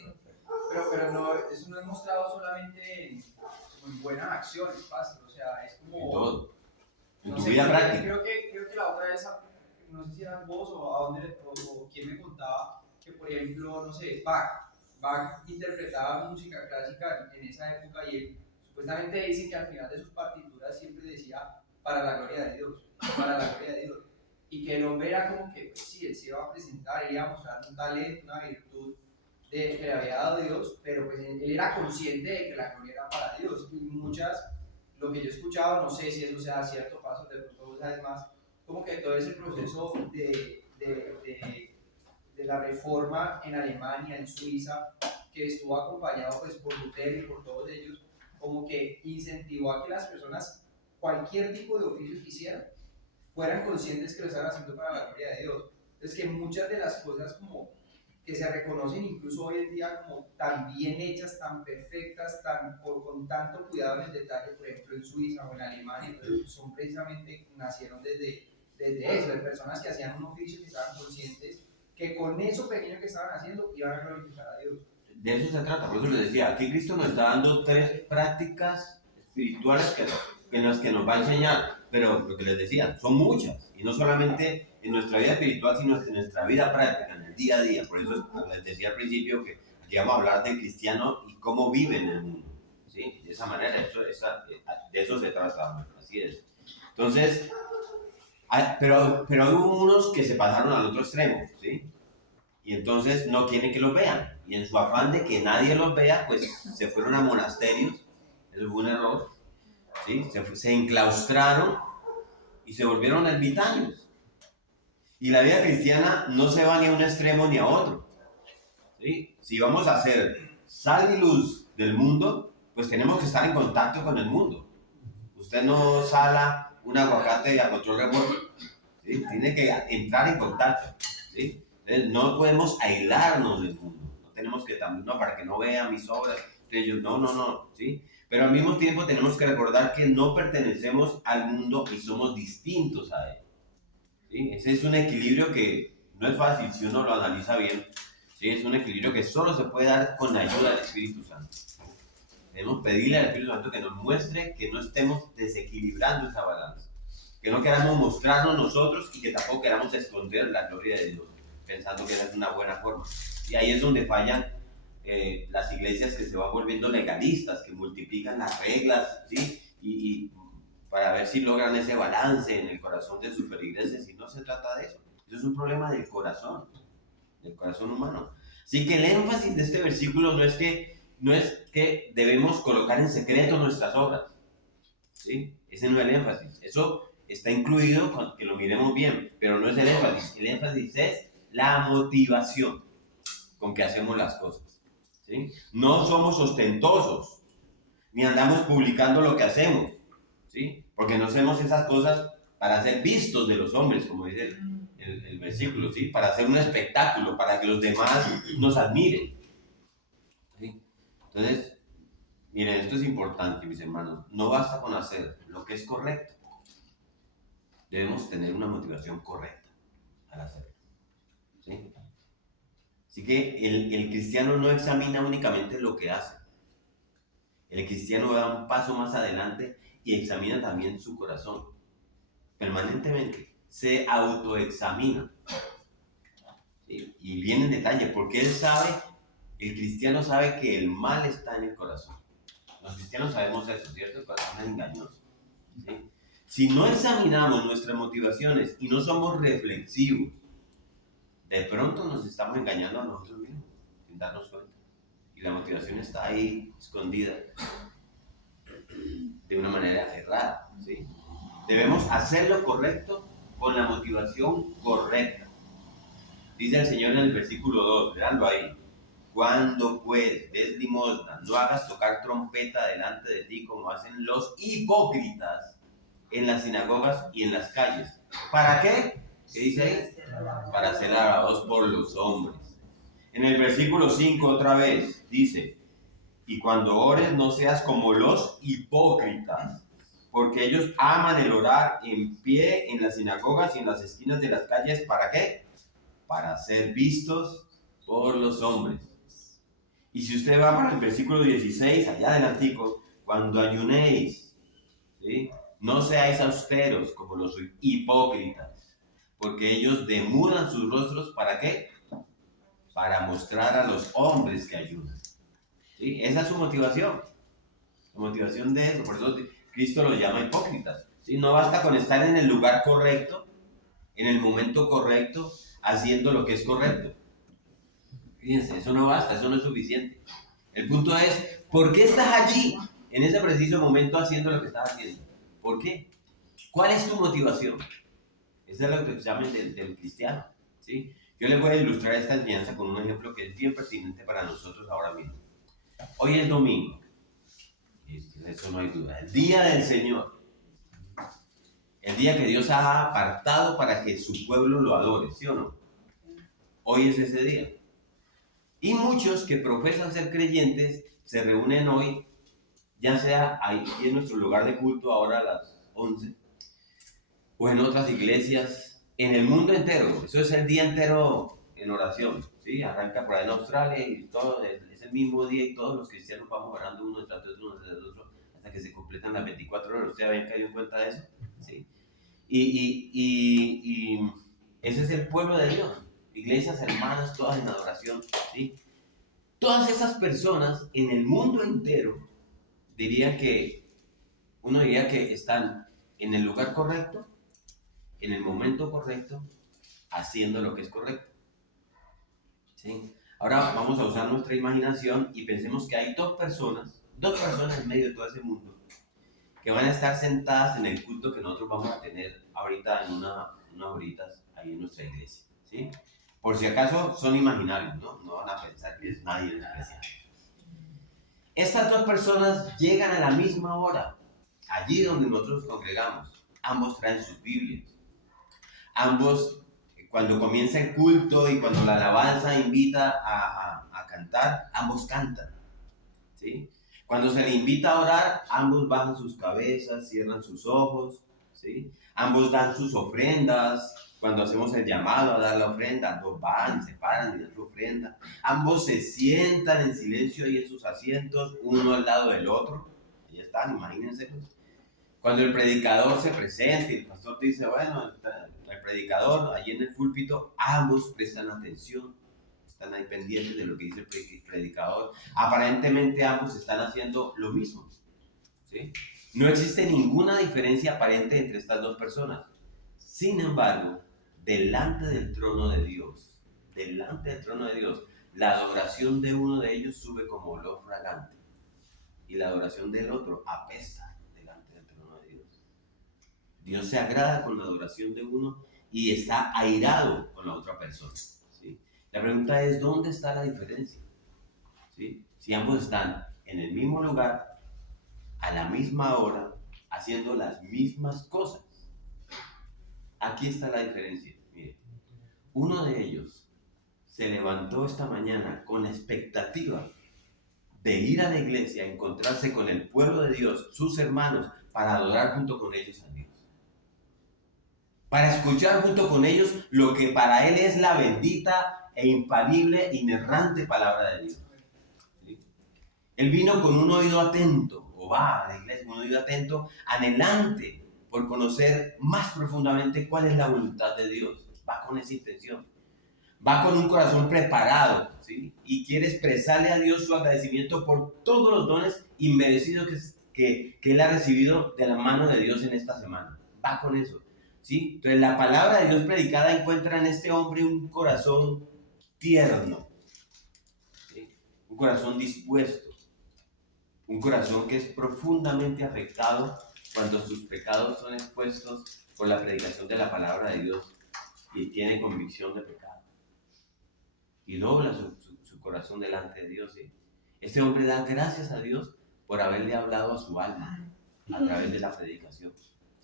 Pero no, eso no es mostrado solamente en buenas acciones, pastor. O sea, es como. En todo. En No tu sé, vida creo práctica. creo que la otra vez, no sé si eras vos o a dónde, o quién me contaba que, por ejemplo, no sé, Bach interpretaba música clásica en esa época y él supuestamente dicen que al final de sus partituras siempre decía para la gloria de Dios, para la gloria de Dios. Y que el hombre era como que, pues sí, él se iba a presentar, él iba a mostrar un talento, una virtud que le había dado Dios, pero pues él era consciente de que la gloria era para Dios. Y muchas, lo que yo he escuchado, no sé si eso sea cierto, paso, de pronto vos sabes más, como que todo ese proceso de la reforma en Alemania, en Suiza, que estuvo acompañado pues por Lutero y por todos ellos, como que incentivó a que las personas, cualquier tipo de oficio que hicieran, fueran conscientes que lo estaban haciendo para la gloria de Dios. Entonces que muchas de las cosas como que se reconocen incluso hoy en día como tan bien hechas, tan perfectas, con tanto cuidado en el detalle, por ejemplo en Suiza o en Alemania, entonces son precisamente, nacieron desde eso, de personas que hacían un oficio que estaban conscientes que con eso pequeño que estaban haciendo iban a glorificar a Dios. De eso se trata, por eso les decía, aquí Cristo nos está dando 3 prácticas espirituales en las que nos va a enseñar, pero lo que les decía, son muchas, y no solamente en nuestra vida espiritual, sino en nuestra vida práctica, en el día a día. Por eso les decía al principio que aquí vamos a hablar del cristiano y cómo vive en el mundo, ¿sí? De esa manera, de eso se trata, así es. Entonces, pero hubo unos que se pasaron al otro extremo, ¿sí? Y entonces no quieren que los vean. Y en su afán de que nadie los vea, pues se fueron a monasterios. Eso fue un error. ¿Sí? Se enclaustraron y se volvieron ermitaños. Y la vida cristiana no se va ni a un extremo ni a otro. ¿Sí? Si vamos a ser sal y luz del mundo, pues tenemos que estar en contacto con el mundo. Usted no sala un aguacate a control remoto. ¿Sí? Tiene que entrar en contacto. ¿Sí? Entonces, no podemos aislarnos del mundo. No tenemos que también, no, para que no vean mis obras. Entonces, no, ¿sí? Pero al mismo tiempo tenemos que recordar que no pertenecemos al mundo y somos distintos a él. ¿Sí? Ese es un equilibrio que no es fácil si uno lo analiza bien. ¿Sí? Es un equilibrio que solo se puede dar con la ayuda del Espíritu Santo. Debemos pedirle al Espíritu Santo que nos muestre que no estemos desequilibrando esa balanza. Que no queramos mostrarnos nosotros y que tampoco queramos esconder la gloria de Dios, pensando que esa es una buena forma. Y ahí es donde fallan las iglesias que se van volviendo legalistas, que multiplican las reglas, ¿sí? Y para ver si logran ese balance en el corazón de sus feligreses, y no se trata de eso. Eso es un problema del corazón humano. Así que el énfasis de este versículo no es que debemos colocar en secreto nuestras obras, ¿sí? Ese no es el énfasis. Eso está incluido con que lo miremos bien, pero no es el énfasis. El énfasis es la motivación con que hacemos las cosas, ¿sí? No somos ostentosos, ni andamos publicando lo que hacemos, ¿sí? Porque no hacemos esas cosas para ser vistos de los hombres, como dice el versículo, ¿sí? Para hacer un espectáculo, para que los demás nos admiren, ¿sí? Entonces, miren, esto es importante, mis hermanos. No basta con hacer lo que es correcto. Debemos tener una motivación correcta al hacerlo, ¿sí? Así que el cristiano no examina únicamente lo que hace. El cristiano da un paso más adelante y examina también su corazón. Permanentemente se autoexamina. ¿Sí? Y viene en detalle, porque el cristiano sabe que el mal está en el corazón. Los cristianos sabemos eso, ¿cierto? El corazón es engañoso, ¿sí? Si no examinamos nuestras motivaciones y no somos reflexivos, de pronto nos estamos engañando a nosotros mismos, sin darnos cuenta. Y la motivación está ahí, escondida, de una manera errada, ¿sí? Debemos hacer lo correcto con la motivación correcta. Dice el Señor en el versículo 2, leanlo ahí. Cuando pues des limosna, no hagas tocar trompeta delante de ti como hacen los hipócritas en las sinagogas y en las calles. ¿Para qué? ¿Qué dice ahí? Para ser alabados por los hombres. En el versículo 5 otra vez dice, y cuando ores no seas como los hipócritas, porque ellos aman el orar en pie en las sinagogas y en las esquinas de las calles. ¿Para qué? Para ser vistos por los hombres. Y si usted va para el versículo 16, allá adelantico, cuando ayunéis, ¿sí? No seáis austeros como los hipócritas, porque ellos demudan sus rostros. ¿Para qué? Para mostrar a los hombres que ayunan. ¿Sí? Esa es su motivación. La motivación de eso. Por eso Cristo los llama hipócritas. ¿Sí? No basta con estar en el lugar correcto, en el momento correcto, haciendo lo que es correcto. Fíjense, eso no basta, eso no es suficiente. El punto es, ¿por qué estás allí en ese preciso momento haciendo lo que estás haciendo? ¿Por qué? ¿Cuál es tu motivación? Ese es el autoexamen del cristiano. ¿Sí? Yo les voy a ilustrar esta enseñanza con un ejemplo que es bien pertinente para nosotros ahora mismo. Hoy es domingo. Eso no hay duda. El día del Señor. El día que Dios ha apartado para que su pueblo lo adore, ¿sí o no? Hoy es ese día. Y muchos que profesan ser creyentes se reúnen hoy, ya sea ahí en nuestro lugar de culto, ahora a las 11, o en otras iglesias, en el mundo entero. Eso es el día entero en oración, ¿sí? Arranca por ahí en Australia y todo, es el mismo día y todos los cristianos vamos orando uno tras otro, hasta que se completan las 24 horas. ¿Ustedes habían caído en cuenta de eso? ¿Sí? Y ese es el pueblo de Dios. Iglesias hermanas, todas en adoración, ¿sí? Todas esas personas en el mundo entero uno diría que están en el lugar correcto, en el momento correcto, haciendo lo que es correcto. ¿Sí? Ahora vamos a usar nuestra imaginación y pensemos que hay dos personas en medio de todo ese mundo, que van a estar sentadas en el culto que nosotros vamos a tener ahorita en unas horitas ahí en nuestra iglesia. ¿Sí? Por si acaso son imaginarios, ¿no? No van a pensar que es nadie en especial. Estas dos personas llegan a la misma hora, allí donde nosotros congregamos. Ambos traen sus Biblias. Ambos, cuando comienza el culto y cuando la alabanza invita a cantar, ambos cantan. ¿Sí? Cuando se le invita a orar, ambos bajan sus cabezas, cierran sus ojos. ¿Sí? Ambos dan sus ofrendas. Cuando hacemos el llamado a dar la ofrenda, ambos van, se paran y dan su ofrenda. Ambos se sientan en silencio y en sus asientos, uno al lado del otro. Ahí están, imagínense. Cuando el predicador se presenta y el pastor dice, bueno, el predicador allí en el púlpito, ambos prestan atención, están ahí pendientes de lo que dice el predicador. Aparentemente ambos están haciendo lo mismo. ¿Sí? No existe ninguna diferencia aparente entre estas dos personas. Sin embargo, delante del trono de Dios, la adoración de uno de ellos sube como olor fragante y la adoración del otro apesta delante del trono de Dios. Dios se agrada con la adoración de uno y está airado con la otra persona. ¿Sí? La pregunta es, ¿dónde está la diferencia? ¿Sí? Si ambos están en el mismo lugar, a la misma hora, haciendo las mismas cosas. Aquí está la diferencia. Mire, uno de ellos se levantó esta mañana con la expectativa de ir a la iglesia, encontrarse con el pueblo de Dios, sus hermanos, para adorar junto con ellos a Dios. Para escuchar junto con ellos lo que para él es la bendita e infalible, inerrante palabra de Dios. ¿Sí? Él vino con un oído atento, o va a la iglesia con un oído atento, anhelante por conocer más profundamente cuál es la voluntad de Dios. Va con esa intención. Va con un corazón preparado, ¿sí? Y quiere expresarle a Dios su agradecimiento por todos los dones inmerecidos que él ha recibido de la mano de Dios en esta semana. Va con eso, ¿sí? Entonces la palabra de Dios predicada encuentra en este hombre un corazón tierno, ¿sí? Un corazón dispuesto, un corazón que es profundamente afectado cuando sus pecados son expuestos por la predicación de la palabra de Dios y tiene convicción de pecado. y dobla su corazón delante de Dios. ¿Sí? Este hombre da gracias a Dios por haberle hablado a su alma a través de la predicación,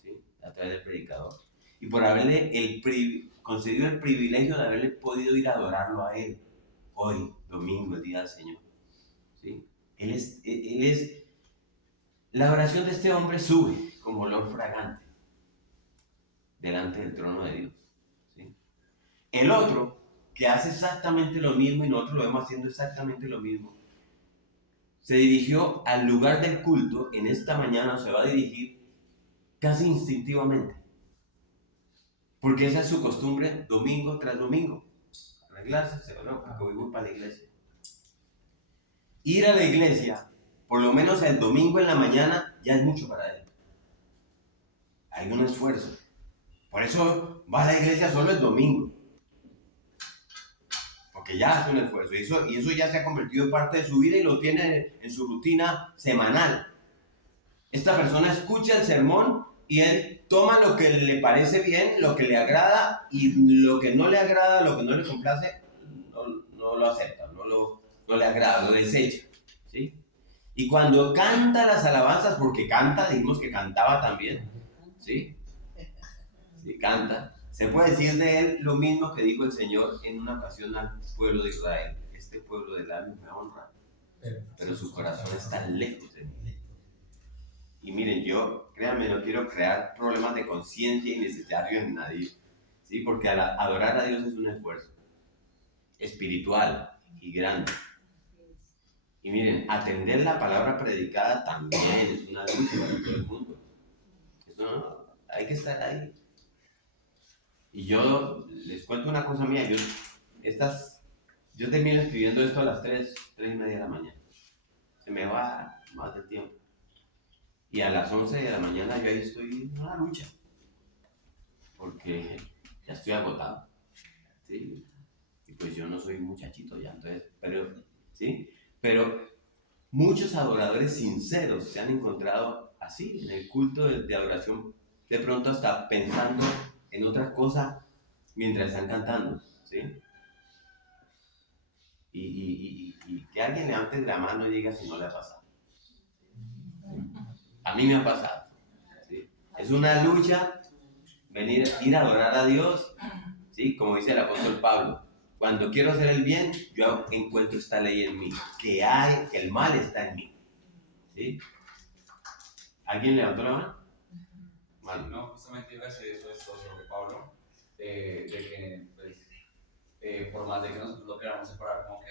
¿sí? A través del predicador. Y por haberle concedido el privilegio de haberle podido ir a adorarlo a Él hoy, domingo, el día del Señor. ¿Sí? La oración de este hombre sube como olor fragante delante del trono de Dios. ¿Sí? El otro, que hace exactamente lo mismo y nosotros lo vemos haciendo exactamente lo mismo, se dirigió al lugar del culto. En esta mañana se va a dirigir casi instintivamente, porque esa es su costumbre domingo tras domingo. Arreglarse, se va, porque hoy voy para la iglesia. Ir a la iglesia, por lo menos el domingo en la mañana, ya es mucho para él. Hay un esfuerzo. Por eso va a la iglesia solo el domingo, porque ya hace un esfuerzo. Y eso ya se ha convertido en parte de su vida y lo tiene en su rutina semanal. Esta persona escucha el sermón y él toma lo que le parece bien, lo que le agrada, y lo que no le agrada, lo que no le complace, no lo acepta, no le agrada, lo desecha. ¿Sí? Y cuando canta las alabanzas, porque canta, dijimos que cantaba también, ¿sí? Sí, canta. Se puede decir de él lo mismo que dijo el Señor en una ocasión al pueblo de Israel: este pueblo de labios me honra, pero su corazón está lejos de mí. Y miren, yo, créanme, no quiero crear problemas de conciencia innecesarios en nadie, ¿sí? Porque adorar a Dios es un esfuerzo espiritual y grande. Y miren, atender la palabra predicada también es una lucha para todo el mundo. Eso no, hay que estar ahí. Y yo les cuento una cosa mía, yo termino escribiendo esto a las 3:30 de la mañana. Se me va más de tiempo. Y a las 11 de la mañana yo ahí estoy en una lucha, porque ya estoy agotado, ¿sí? Y pues yo no soy muchachito ya, entonces, ¿sí? Pero muchos adoradores sinceros se han encontrado así, en el culto de adoración, de pronto hasta pensando en otras cosas mientras están cantando, ¿sí? Y que alguien levante la mano y diga si no le ha pasado. A mí me ha pasado, ¿sí? Es una lucha ir a adorar a Dios, ¿sí? Como dice el apóstol Pablo: cuando quiero hacer el bien, yo encuentro esta ley en mí, que el mal está en mí, ¿sí? ¿Alguien levantó la mano? Sí, no, justamente iba a decir eso sobre Pablo, de que pues, por más de que nosotros lo queramos separar, como que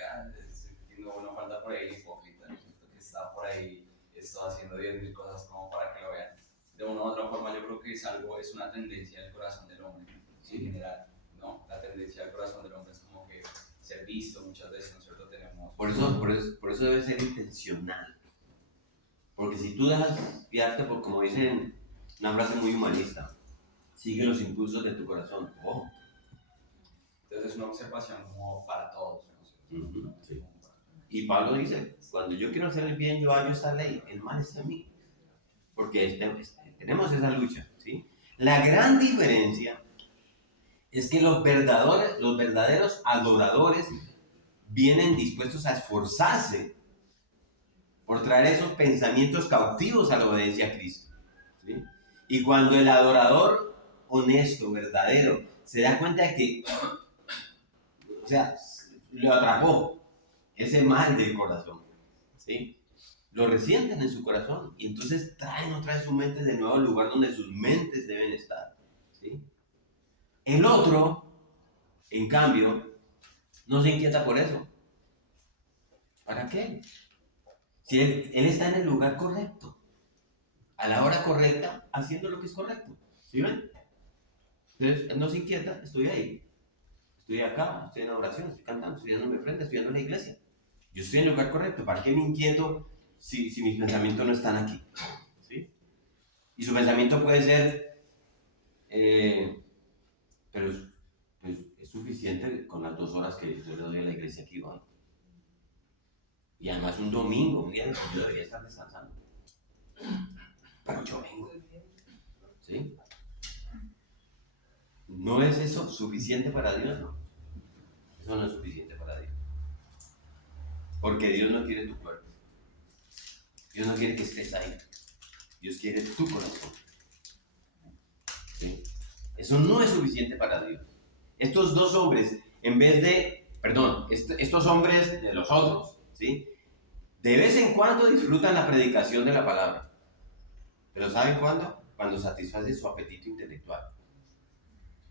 uno falta por ahí hipócrita, que está por ahí, está haciendo 10.000 cosas como para que lo vean. De una u otra forma, yo creo que es una tendencia del corazón del hombre, en general, ¿no? La tendencia del corazón del hombre es como que ser visto muchas veces, ¿no es cierto? Tenemos... Por eso debe ser intencional. Porque si tú dejas guiarte por, como dicen, una frase muy humanista, sigue los impulsos de tu corazón. Oh. Entonces es una observación como para todos, ¿no? Sí. Y Pablo dice: cuando yo quiero hacer el bien, yo hallo esta ley, el mal está en mí. Porque tenemos esa lucha, ¿sí? La gran diferencia es que los verdaderos adoradores vienen dispuestos a esforzarse por traer esos pensamientos cautivos a la obediencia a Cristo, ¿sí? Y cuando el adorador honesto, verdadero, se da cuenta de que, o sea, lo atrapó ese mal del corazón, ¿sí? Lo resienten en su corazón y entonces traen otra vez su mente de nuevo al lugar donde sus mentes deben estar, ¿sí? El otro, en cambio, no se inquieta por eso. ¿Para qué? Si él está en el lugar correcto, a la hora correcta, haciendo lo que es correcto, ¿sí ven? Entonces, él no se inquieta: estoy ahí, estoy acá, estoy en oración, estoy cantando, estoy dándome frente, estoy en la iglesia. Yo estoy en el lugar correcto, ¿para qué me inquieto si mis pensamientos no están aquí? ¿Sí? Y su pensamiento puede ser, pero pues, es suficiente con las 2 horas que yo le doy a la iglesia aquí hoy. Y además un domingo, un día en el que yo debería estar descansando. Pero yo vengo, ¿sí? ¿No es eso suficiente para Dios? No. Eso no es suficiente para Dios. Porque Dios no quiere tu cuerpo. Dios no quiere que estés ahí. Dios quiere tu corazón. ¿Sí? Eso no es suficiente para Dios. Estos dos hombres, estos hombres de los otros, ¿sí? De vez en cuando disfrutan la predicación de la palabra. Pero ¿saben cuándo? Cuando satisface su apetito intelectual.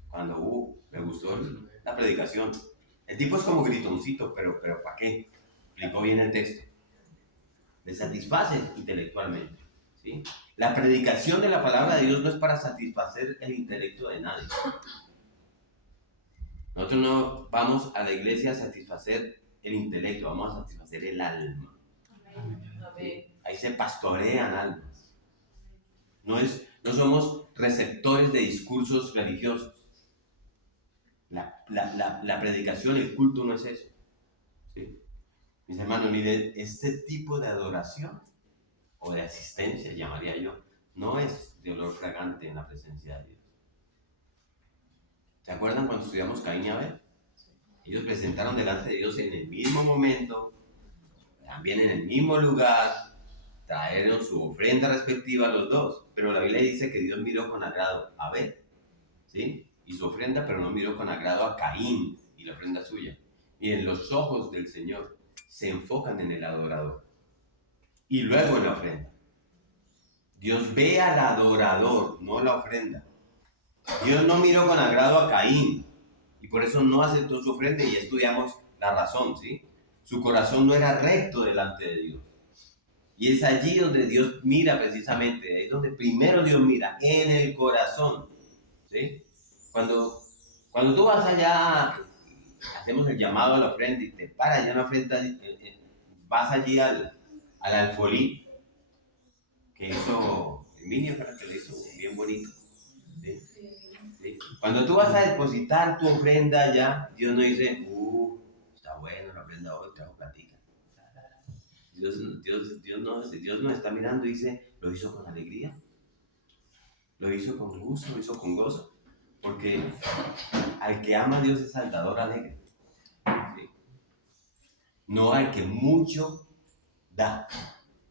Cuando, me gustó la predicación. El tipo es como gritoncito, pero ¿para qué? Explicó bien el texto. Le satisface intelectualmente, ¿sí? La predicación de la palabra de Dios no es para satisfacer el intelecto de nadie. Nosotros no vamos a la iglesia a satisfacer el intelecto, vamos a satisfacer el alma. ¿Sí? Ahí se pastorean almas. No somos receptores de discursos religiosos. La predicación, el culto no es eso. ¿Sí? Mis hermanos, miren, este tipo de adoración o de asistencia, llamaría yo, no es de olor fragante en la presencia de Dios. ¿Se acuerdan cuando estudiamos Caín y Abel? Ellos presentaron delante de Dios en el mismo momento, también en el mismo lugar, trajeron su ofrenda respectiva a los dos, pero la Biblia dice que Dios miró con agrado a Abel, ¿sí? Y su ofrenda, pero no miró con agrado a Caín y la ofrenda suya. Y en los ojos del Señor se enfocan en el adorador y luego en la ofrenda. Dios ve al adorador, no la ofrenda. Dios no miró con agrado a Caín y por eso no aceptó su ofrenda, y ya estudiamos la razón, ¿sí? Su corazón no era recto delante de Dios. Y es allí donde Dios mira precisamente, ahí es donde primero Dios mira, en el corazón, ¿sí? Cuando tú vas allá, hacemos el llamado a la ofrenda y te paras allá en la ofrenda, vas allí al alfolí que hizo el niño, que lo hizo bien bonito, ¿sí? ¿Sí? Cuando tú vas a depositar tu ofrenda allá, Dios no dice, está bueno la ofrenda hoy, trajo platica. Dios no está mirando y dice, lo hizo con alegría, lo hizo con gusto, lo hizo con gozo, porque al que ama a Dios es al dador alegre, ¿sí? No al que mucho da,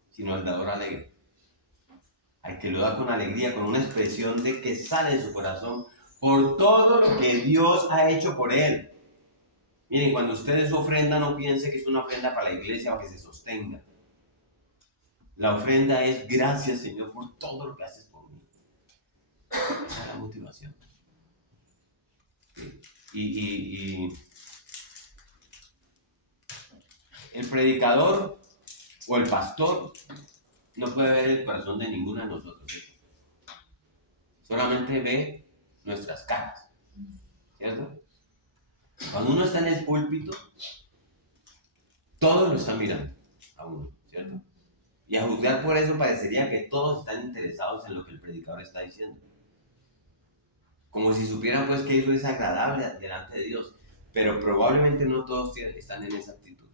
sino al dador alegre, al que lo da con alegría, con una expresión de que sale de su corazón por todo lo que Dios ha hecho por él. Miren, cuando ustedes su ofrenda, no piense que es una ofrenda para la iglesia o que se sostenga. La ofrenda es gracias, Señor, por todo lo que haces por mí. Esa es la motivación. Y el predicador o el pastor no puede ver el corazón de ninguno de nosotros, ¿sí? Solamente ve nuestras caras, ¿cierto? Cuando uno está en el púlpito, todos lo están mirando a uno, ¿cierto? Y a juzgar por eso parecería que todos están interesados en lo que el predicador está diciendo. Como si supieran pues que eso es agradable delante de Dios. Pero probablemente no todos están en esa actitud.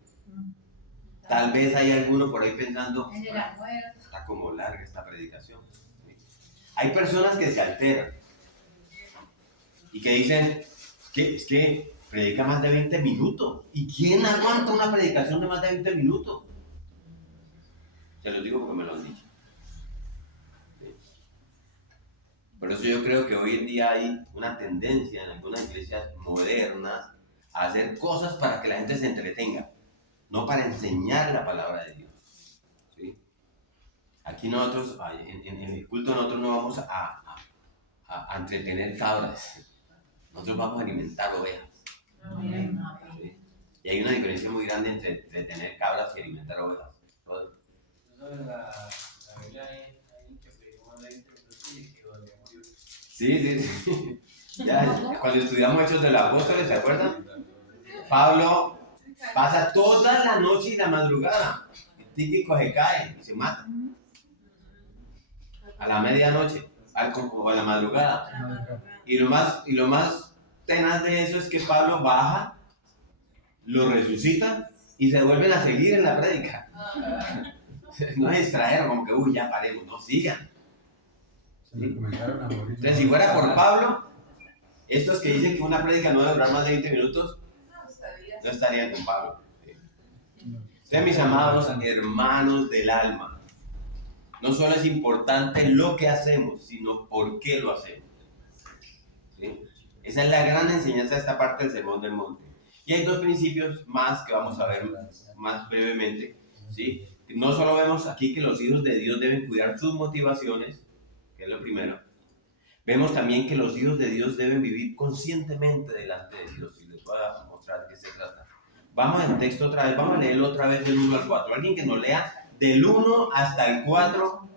Tal vez hay alguno por ahí pensando, está como larga esta predicación. Hay personas que se alteran y que dicen, es que predica más de 20 minutos. ¿Y quién aguanta una predicación de más de 20 minutos? Se los digo porque me lo han dicho. ¿Sí? Por eso yo creo que hoy en día hay una tendencia en algunas iglesias modernas a hacer cosas para que la gente se entretenga, no para enseñar la palabra de Dios. ¿Sí? Aquí nosotros, en el culto, nosotros no vamos a entretener cabras, nosotros vamos a alimentar ovejas. ¿Sí? Y hay una diferencia muy grande entre entretener cabras y alimentar ovejas. En la Biblia hay que predicó más de 20 minutos y que todavía murió. Sí. Ya, cuando estudiamos Hechos de los Apóstoles, ¿se acuerdan? Pablo pasa toda la noche y la madrugada. El típico se cae y se mata. A la medianoche, o a la madrugada. Y lo más tenaz de eso es que Pablo baja, lo resucita y se vuelven a seguir en la prédica. No es distraer como que, ya paremos, no sigan. Entonces, si fuera por Pablo, estos que dicen que una prédica no debe durar más de 20 minutos, no estarían con Pablo. Entonces, mis amados hermanos del alma, no solo es importante lo que hacemos, sino por qué lo hacemos. ¿Sí? Esa es la gran enseñanza de esta parte del Sermón del Monte. Y hay dos principios más que vamos a ver más brevemente. ¿Sí? No solo vemos aquí que los hijos de Dios deben cuidar sus motivaciones, que es lo primero. Vemos también que los hijos de Dios deben vivir conscientemente delante de Dios. Y les voy a mostrar de qué se trata. Vamos al texto otra vez, vamos a leerlo otra vez del 1 al 4. Alguien que nos lea del 1 hasta el 4,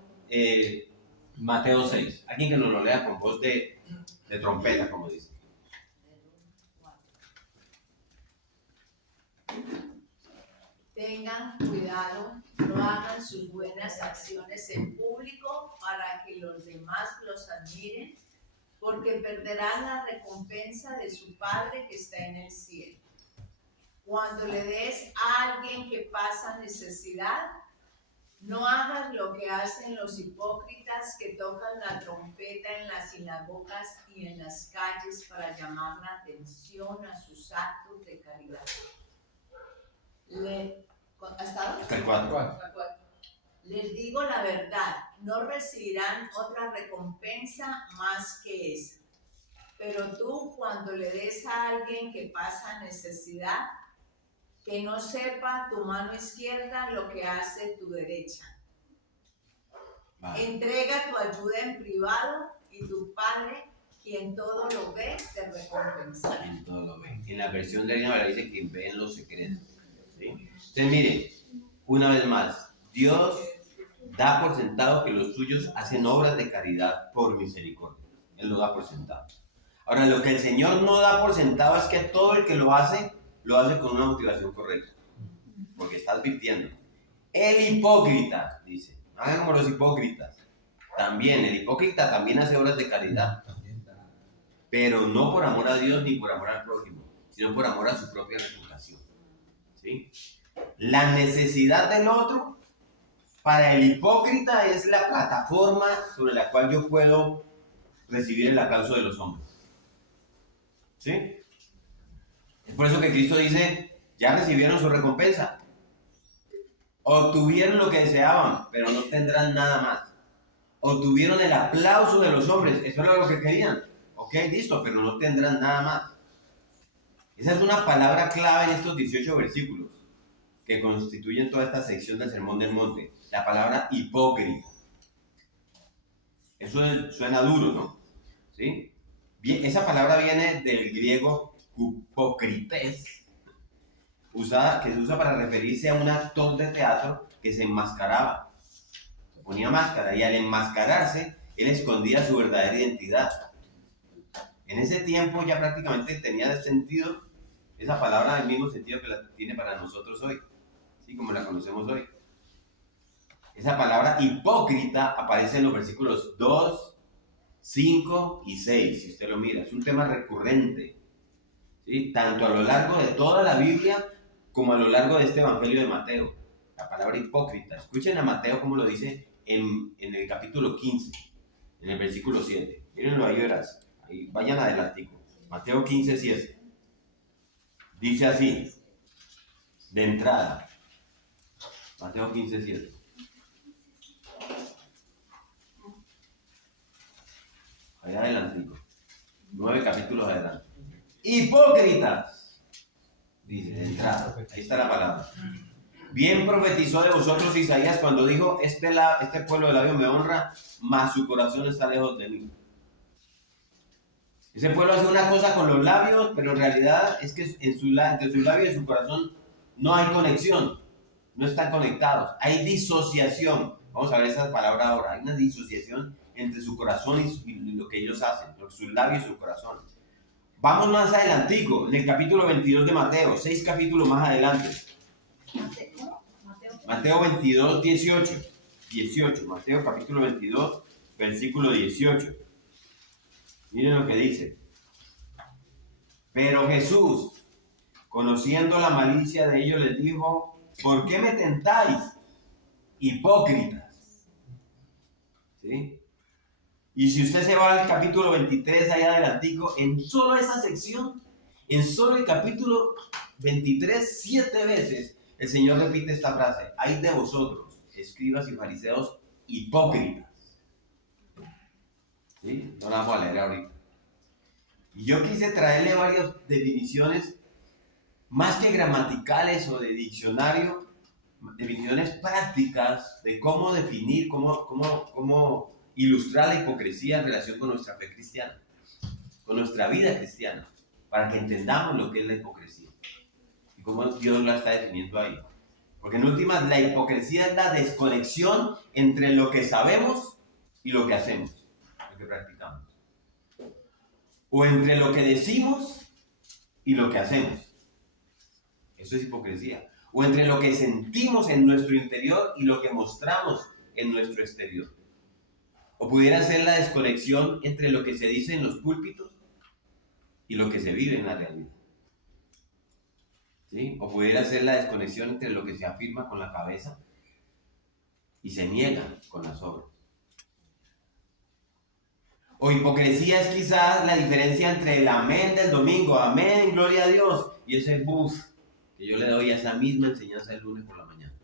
Mateo 6. Alguien que nos lo lea con voz de trompeta, como dice. Tengan cuidado, no hagan sus buenas acciones en público para que los demás los admiren, porque perderán la recompensa de su Padre que está en el cielo. Cuando le des a alguien que pasa necesidad, no hagas lo que hacen los hipócritas que tocan la trompeta en las sinagogas y en las calles para llamar la atención a sus actos de caridad. Hasta el 4. Les digo la verdad, no recibirán otra recompensa más que esa. Pero tú, cuando le des a alguien que pasa necesidad, que no sepa tu mano izquierda lo que hace tu derecha. Vale. Entrega tu ayuda en privado y tu Padre, quien todo lo ve, te recompensará. En todo lo ve. En la versión de Reina Valera dice que ve en los secretos. ¿Sí? Entonces, miren, una vez más, Dios da por sentado que los suyos hacen obras de caridad por misericordia. Él lo da por sentado. Ahora, lo que el Señor no da por sentado es que todo el que lo hace con una motivación correcta. Porque está advirtiendo. El hipócrita, dice, hagan como los hipócritas. También, el hipócrita también hace obras de caridad. Pero no por amor a Dios ni por amor al prójimo, sino por amor a su propia reputación. ¿Sí? La necesidad del otro, para el hipócrita, es la plataforma sobre la cual yo puedo recibir el aplauso de los hombres. ¿Sí? Es por eso que Cristo dice, ya recibieron su recompensa. Obtuvieron lo que deseaban, pero no tendrán nada más. Obtuvieron el aplauso de los hombres, eso era lo que querían. Ok, listo, pero no tendrán nada más. Esa es una palabra clave en estos 18 versículos que constituyen toda esta sección del Sermón del Monte. La palabra hipócrita. Eso suena duro, ¿no? ¿Sí? Bien, esa palabra viene del griego hipócrites, que se usa para referirse a un actor de teatro que se enmascaraba. Se ponía máscara y al enmascararse, él escondía su verdadera identidad. En ese tiempo ya prácticamente tenía sentido esa palabra, el mismo sentido que la tiene para nosotros hoy, ¿sí? Como la conocemos hoy. Esa palabra hipócrita aparece en los versículos 2, 5 y 6, si usted lo mira. Es un tema recurrente, ¿sí? Tanto a lo largo de toda la Biblia como a lo largo de este Evangelio de Mateo. La palabra hipócrita. Escuchen a Mateo como lo dice en el capítulo 15, en el versículo 7. Mírenlo ahí, verás. Ahí, vayan adelantico. Mateo 15, 7. Dice así, de entrada. Mateo 15, 7. Ahí adelantico. 9 capítulos adelante. Hipócritas. Dice, de entrada. Ahí está la palabra. Bien profetizó de vosotros Isaías cuando dijo, este pueblo de labios me honra, mas su corazón está lejos de mí. Ese pueblo hace una cosa con los labios, pero en realidad es que entre sus labios y su corazón no hay conexión, no están conectados, hay disociación. Vamos a ver esa palabra ahora, hay una disociación entre su corazón y lo que ellos hacen, sus labios y su corazón. Vamos más adelantico, en el capítulo 22 de Mateo, 6 capítulos más adelante. Mateo 22, 18. Mateo capítulo 22, versículo 18. Miren lo que dice. Pero Jesús, conociendo la malicia de ellos, les dijo, ¿por qué me tentáis, hipócritas? ¿Sí? Y si usted se va al capítulo 23, allá adelantico, en solo esa sección, en solo el capítulo, 23, 7 veces, el Señor repite esta frase: ay de vosotros, escribas y fariseos hipócritas. ¿Sí? No la vamos a leer ahorita. Y yo quise traerle varias definiciones, más que gramaticales o de diccionario, definiciones prácticas de cómo definir, cómo ilustrar la hipocresía en relación con nuestra fe cristiana, con nuestra vida cristiana, para que entendamos lo que es la hipocresía y cómo Dios la está definiendo ahí. Porque en últimas, la hipocresía es la desconexión entre lo que sabemos y lo que hacemos, lo que practicamos. O entre lo que decimos y lo que hacemos. Eso es hipocresía. O entre lo que sentimos en nuestro interior y lo que mostramos en nuestro exterior. O pudiera ser la desconexión entre lo que se dice en los púlpitos y lo que se vive en la realidad. ¿Sí? O pudiera ser la desconexión entre lo que se afirma con la cabeza y se niega con las obras. O hipocresía es quizás la diferencia entre el amén del domingo, amén, gloria a Dios, y ese buff que yo le doy a esa misma enseñanza el lunes por la mañana.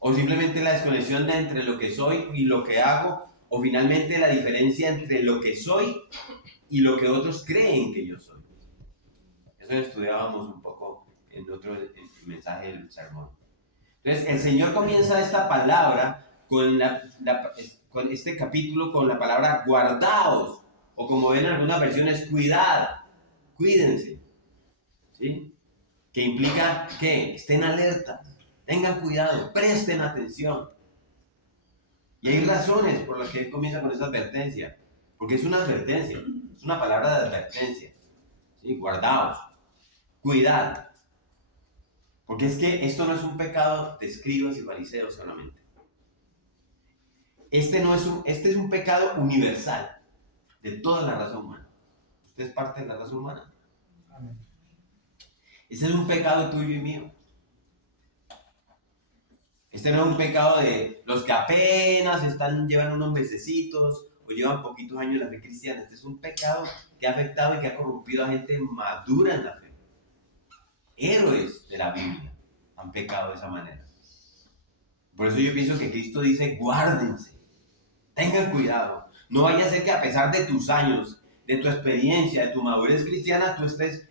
O simplemente la desconexión entre lo que soy y lo que hago, o finalmente la diferencia entre lo que soy y lo que otros creen que yo soy. Eso lo estudiábamos un poco en otro mensaje del sermón. Entonces, el Señor comienza esta palabra con este capítulo con la palabra guardaos, o como ven en algunas versiones, cuidad, cuídense, ¿sí? Que implica que estén alertas, tengan cuidado, presten atención. Y hay razones por las que él comienza con esta advertencia, porque es una advertencia, es una palabra de advertencia, ¿sí? Guardaos, cuidad, porque es que esto no es un pecado de escribas y fariseos solamente. Este es un pecado universal de toda la raza humana. Usted es parte de la raza humana. Amén. Este es un pecado tuyo y mío. Este no es un pecado de los que apenas llevan unos mesecitos o llevan poquitos años en la fe cristiana. Este es un pecado que ha afectado y que ha corrompido a gente madura en la fe. Héroes de la Biblia han pecado de esa manera. Por eso yo pienso que Cristo dice: guárdense, tengan cuidado. No vaya a ser que a pesar de tus años, de tu experiencia, de tu madurez cristiana, tú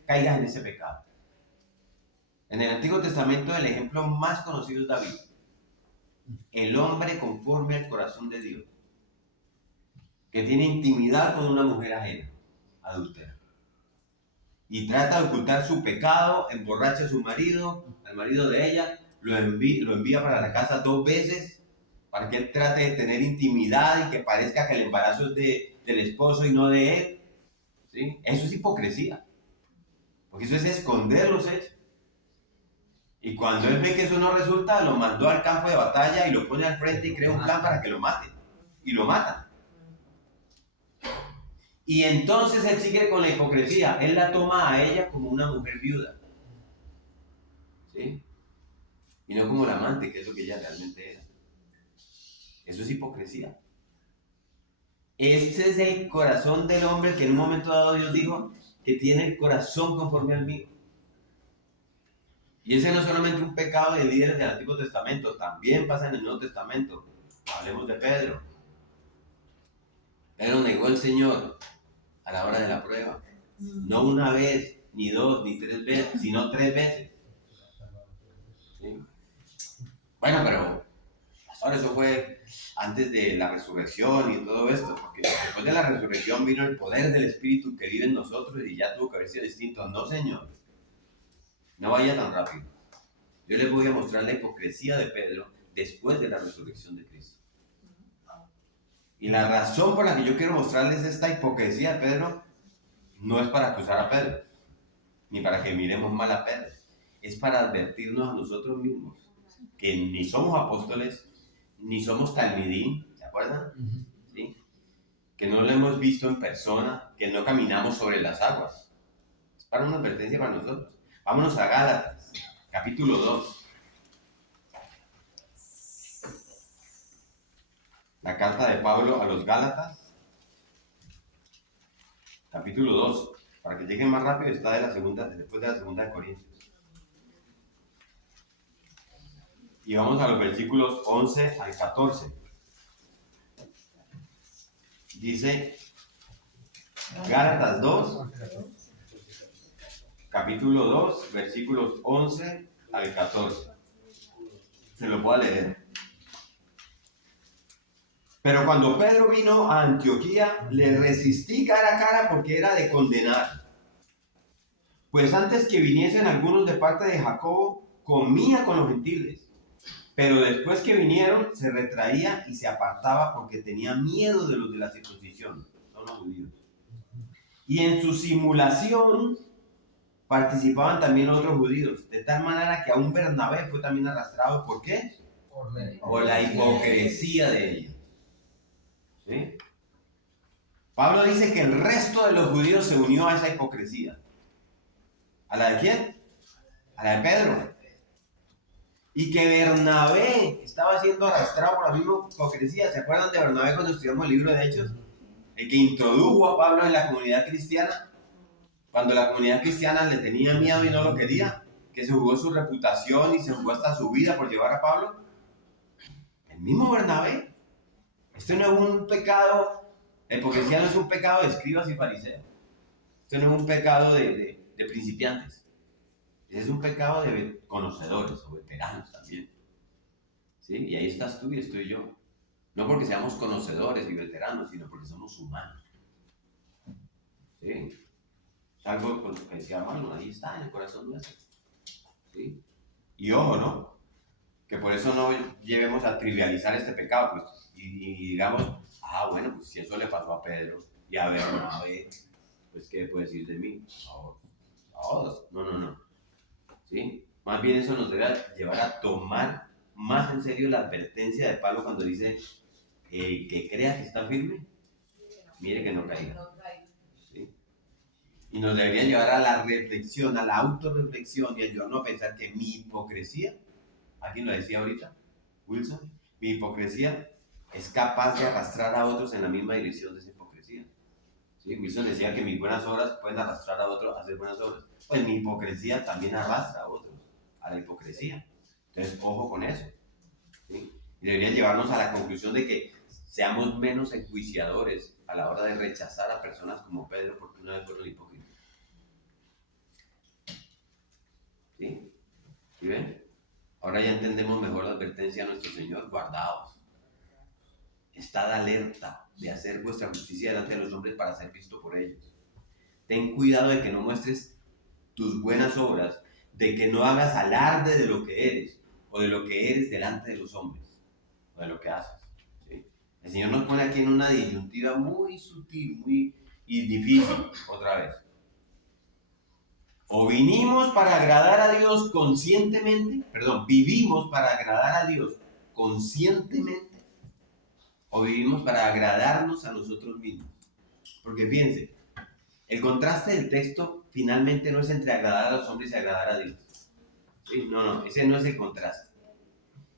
caigas en ese pecado. En el Antiguo Testamento el ejemplo más conocido es David. El hombre conforme al corazón de Dios, que tiene intimidad con una mujer ajena, adúltera, y trata de ocultar su pecado, emborracha a su marido, al marido de ella, lo envía para la casa 2 veces, para que él trate de tener intimidad y que parezca que el embarazo es del esposo y no de él. ¿Sí? Eso es hipocresía, porque eso es esconder los hechos. Y cuando él ve que eso no resulta, lo mandó al campo de batalla y lo pone al frente y crea un plan para que lo maten. Y lo matan. Y entonces él sigue con la hipocresía. Él la toma a ella como una mujer viuda. ¿Sí? Y no como la amante, que es lo que ella realmente era. Eso es hipocresía. Ese es el corazón del hombre que en un momento dado Dios dijo que tiene el corazón conforme al mío. Y ese no es solamente un pecado de líderes del Antiguo Testamento, también pasa en el Nuevo Testamento. Hablemos de Pedro. Pedro negó al Señor a la hora de la prueba. No una vez, ni 2, ni 3 veces, sino 3 veces. ¿Sí? Bueno, pero ahora eso fue antes de la resurrección y todo esto, porque después de la resurrección vino el poder del Espíritu que vive en nosotros y ya tuvo que haber sido distinto. No, Señor. No vaya tan rápido. Yo les voy a mostrar la hipocresía de Pedro después de la resurrección de Cristo. Y la razón por la que yo quiero mostrarles esta hipocresía de Pedro no es para acusar a Pedro, ni para que miremos mal a Pedro. Es para advertirnos a nosotros mismos que ni somos apóstoles, ni somos talmidín, ¿se acuerdan? ¿Sí? Que no lo hemos visto en persona, que no caminamos sobre las aguas. Es para una advertencia para nosotros. Vámonos a Gálatas, capítulo 2. La carta de Pablo a los Gálatas, capítulo 2. Para que lleguen más rápido, está después de la segunda de Corintios. Y vamos a los versículos 11 al 14. Dice Gálatas 2, capítulo 2, versículos 11 al 14. Se lo puedo leer. Pero cuando Pedro vino a Antioquía, le resistí cara a cara porque era de condenar. Pues antes que viniesen algunos de parte de Jacobo, comía con los gentiles. Pero después que vinieron, se retraía y se apartaba porque tenía miedo de los de la circuncisión. Son los judíos. Y en su simulación participaban también otros judíos. De tal manera que aún Bernabé fue también arrastrado. ¿Por qué? Por la hipocresía de ellos. ¿Sí? Pablo dice que el resto de los judíos se unió a esa hipocresía. ¿A la de quién? A la de Pedro. Y que Bernabé estaba siendo arrastrado por la misma hipocresía. ¿Se acuerdan de Bernabé cuando estudiamos el libro de Hechos? El que introdujo a Pablo en la comunidad cristiana. Cuando la comunidad cristiana le tenía miedo y no lo quería. Que se jugó su reputación y se jugó hasta su vida por llevar a Pablo. El mismo Bernabé. Esto no es un pecado. La hipocresía no es un pecado de escribas y fariseos. Esto no es un pecado de principiantes. Es un pecado de conocedores o veteranos también. ¿Sí? Y ahí estás tú y estoy yo. No porque seamos conocedores y veteranos, sino porque somos humanos. ¿Sí? Es algo que decía Marlon, ahí está en el corazón nuestro. ¿Sí? Y ojo, ¿no? Que por eso no llevemos a trivializar este pecado, pues, y digamos, bueno, pues si eso le pasó a Pedro y a Bernabé, pues ¿qué puede decir de mí? No. ¿Sí? Más bien eso nos debe llevar a tomar más en serio la advertencia de Pablo cuando dice que crea que está firme, mire que no caiga. ¿Sí? Y nos debería llevar a la reflexión, a la autorreflexión y ayudarnos a pensar que mi hipocresía, alguien lo decía ahorita, Wilson, mi hipocresía es capaz de arrastrar a otros en la misma dirección de esa hipocresía. ¿Sí? Wilson decía que mis buenas obras pueden arrastrar a otros a hacer buenas obras. Pues mi hipocresía también arrastra a otros a la hipocresía. Entonces, ojo con eso. ¿Sí? Y debería llevarnos a la conclusión de que seamos menos enjuiciadores a la hora de rechazar a personas como Pedro porque una vez fueron hipócritas. ¿Sí? ¿Sí ven? Ahora ya entendemos mejor la advertencia de nuestro Señor. Guardaos. Estad alerta de hacer vuestra justicia delante de los hombres para ser visto por ellos. Ten cuidado de que no muestres tus buenas obras, de que no hagas alarde de lo que eres o de lo que eres delante de los hombres o de lo que haces. ¿Sí? El Señor nos pone aquí en una disyuntiva muy sutil, muy difícil, otra vez. O vivimos para agradar a Dios conscientemente, vivimos para agradar a Dios conscientemente, o vivimos para agradarnos a nosotros mismos. Porque fíjense, el contraste del texto finalmente no es entre agradar a los hombres y agradar a Dios. ¿Sí? No, ese no es el contraste.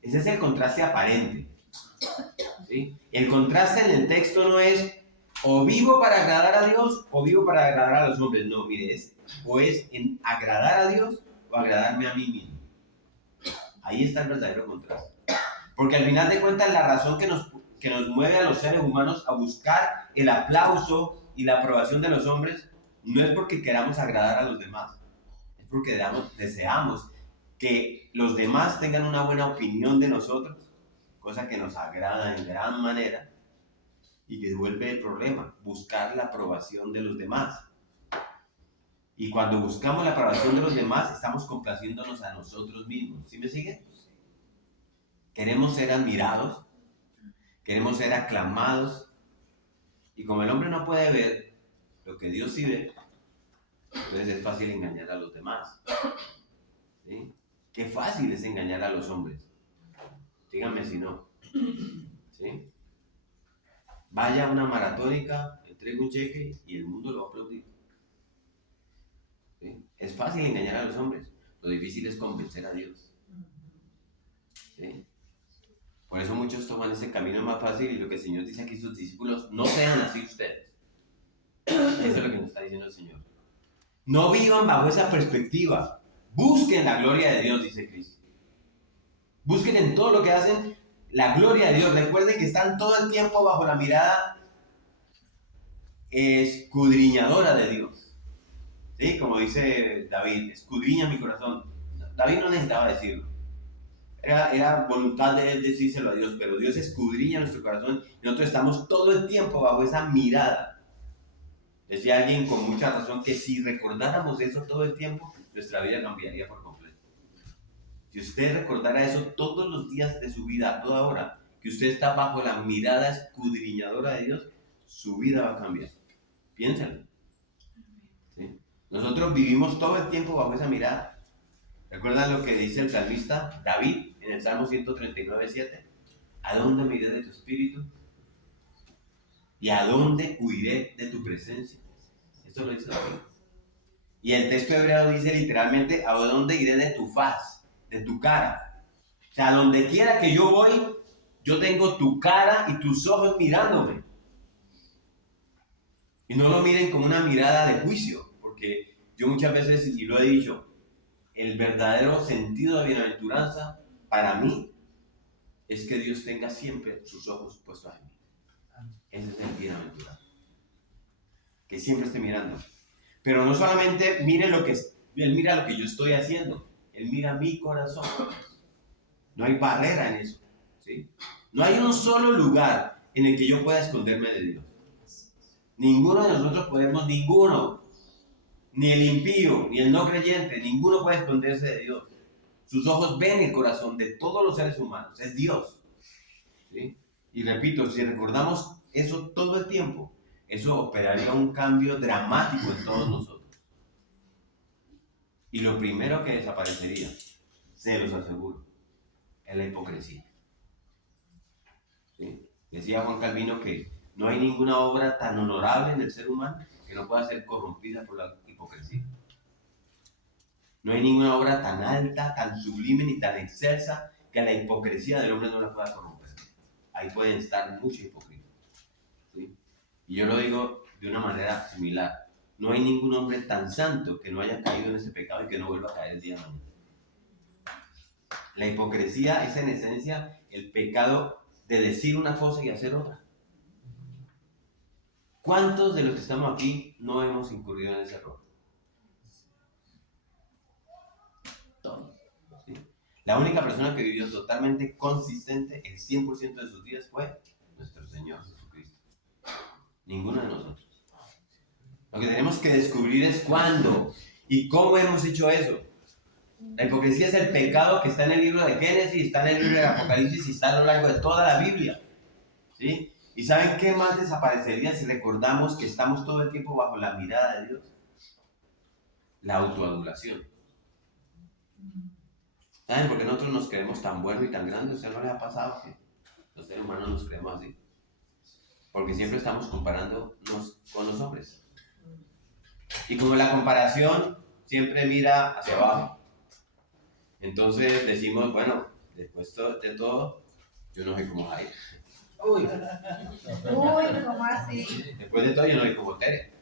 Ese es el contraste aparente. ¿Sí? El contraste en el texto no es o vivo para agradar a Dios o vivo para agradar a los hombres. No, mire, es en agradar a Dios o agradarme a mí mismo. Ahí está el verdadero contraste. Porque al final de cuentas la razón que nos mueve a los seres humanos a buscar el aplauso y la aprobación de los hombres no es porque queramos agradar a los demás, es porque deseamos que los demás tengan una buena opinión de nosotros, cosa que nos agrada en gran manera y que vuelve el problema, buscar la aprobación de los demás. Y cuando buscamos la aprobación de los demás, estamos complaciéndonos a nosotros mismos. ¿Sí me siguen? Queremos ser admirados, queremos ser aclamados, y como el hombre no puede ver lo que Dios sí ve, entonces es fácil engañar a los demás. ¿Sí? Qué fácil es engañar a los hombres. Díganme si no. ¿Sí? Vaya a una maratónica, entregue un cheque y el mundo lo va a aplaudir. ¿Sí? Es fácil engañar a los hombres. Lo difícil es convencer a Dios. ¿Sí? Por eso muchos toman ese camino más fácil y lo que el Señor dice aquí a sus discípulos, no sean así ustedes. Eso es lo que nos está diciendo el Señor. No vivan bajo esa perspectiva. Busquen la gloria de Dios, dice Cristo. Busquen en todo lo que hacen la gloria de Dios. Recuerden que están todo el tiempo bajo la mirada escudriñadora de Dios. ¿Sí? Como dice David, escudriña mi corazón. David no necesitaba decirlo. Era voluntad de él decírselo a Dios, pero Dios escudriña nuestro corazón y nosotros estamos todo el tiempo bajo esa mirada. Decía alguien con mucha razón que si recordáramos eso todo el tiempo, nuestra vida cambiaría por completo. Si usted recordara eso todos los días de su vida, a toda hora, que usted está bajo la mirada escudriñadora de Dios, su vida va a cambiar. Piénsalo. ¿Sí? Nosotros vivimos todo el tiempo bajo esa mirada. ¿Recuerdan lo que dice el salmista David en el Salmo 139:7? ¿A dónde me iré de tu espíritu? ¿Y a dónde huiré de tu presencia? Eso lo dice David. Y el texto hebreo dice literalmente, ¿a dónde iré de tu faz, de tu cara? O sea, a donde quiera que yo voy, yo tengo tu cara y tus ojos mirándome. Y no lo miren como una mirada de juicio, porque yo muchas veces, y lo he dicho, el verdadero sentido de bienaventuranza para mí es que Dios tenga siempre sus ojos puestos en mí. Ese es el bienaventurado. Que siempre esté mirando. Pero no solamente mire lo que Él mira lo que yo estoy haciendo. Él mira mi corazón. No hay barrera en eso. ¿Sí? No hay un solo lugar en el que yo pueda esconderme de Dios. Ninguno de nosotros podemos, ninguno. Ni el impío, ni el no creyente, ninguno puede esconderse de Dios. Sus ojos ven el corazón de todos los seres humanos. Es Dios. ¿Sí? Y repito, si recordamos eso todo el tiempo, eso operaría un cambio dramático en todos nosotros. Y lo primero que desaparecería, se los aseguro, es la hipocresía. ¿Sí? Decía Juan Calvino que no hay ninguna obra tan honorable en el ser humano que no pueda ser corrompida por la hipocresía. No hay ninguna obra tan alta, tan sublime ni tan excelsa que la hipocresía del hombre no la pueda corromper. Ahí pueden estar muchos hipócritas. ¿Sí? Y yo lo digo de una manera similar. No hay ningún hombre tan santo que no haya caído en ese pecado y que no vuelva a caer el día de mañana. La hipocresía es en esencia el pecado de decir una cosa y hacer otra. ¿Cuántos de los que estamos aquí no hemos incurrido en ese error? Todos. ¿Sí? La única persona que vivió totalmente consistente el 100% de sus días fue nuestro Señor Jesucristo. Ninguno de nosotros. Lo que tenemos que descubrir es cuándo y cómo hemos hecho eso. La hipocresía es el pecado que está en el libro de Génesis, está en el libro de Apocalipsis y está a lo largo de toda la Biblia. ¿Sí? ¿Y saben qué más desaparecería si recordamos que estamos todo el tiempo bajo la mirada de Dios? La autoadulación. ¿Saben por qué nosotros nos creemos tan buenos y tan grandes? ¿A usted no les ha pasado que los seres humanos nos creemos así? Porque siempre estamos comparándonos con los hombres. Y como la comparación siempre mira hacia abajo, entonces decimos, bueno, después de todo, yo no soy como Jair. Uy, ¿cómo así? Después de todo, yo no soy como Tere.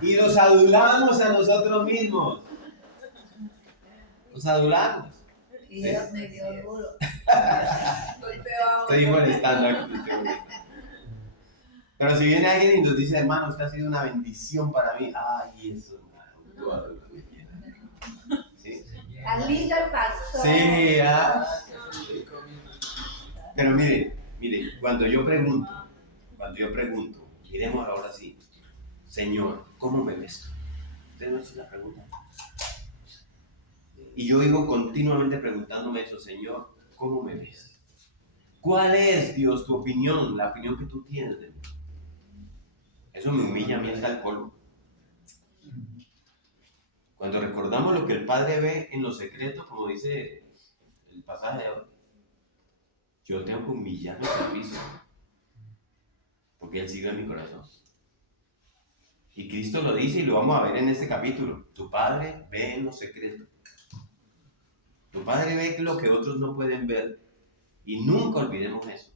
Y nos adulamos a nosotros mismos. Nos adulamos. Y Dios me dio duro. Estoy molestando aquí. Pero si viene alguien y nos dice, hermano, usted ha sido una bendición para mí. Ay, eso, hermano. ¿Sí? Tan lindo el pastor. Sí, Pero mire, cuando yo pregunto, miremos ahora sí, Señor, ¿cómo me ves tú? Usted no hace la pregunta. Y yo vivo continuamente preguntándome eso, Señor, ¿cómo me ves? ¿Cuál es, Dios, tu opinión, la opinión que tú tienes de mí? Eso me humilla a mí hasta el polvo. Cuando recordamos lo que el Padre ve en lo secreto, como dice el pasaje de hoy, yo tengo que humillarme al piso, porque Él sigue en mi corazón. Y Cristo lo dice y lo vamos a ver en este capítulo. Tu Padre ve en lo secreto. Tu Padre ve lo que otros no pueden ver. Y nunca olvidemos eso.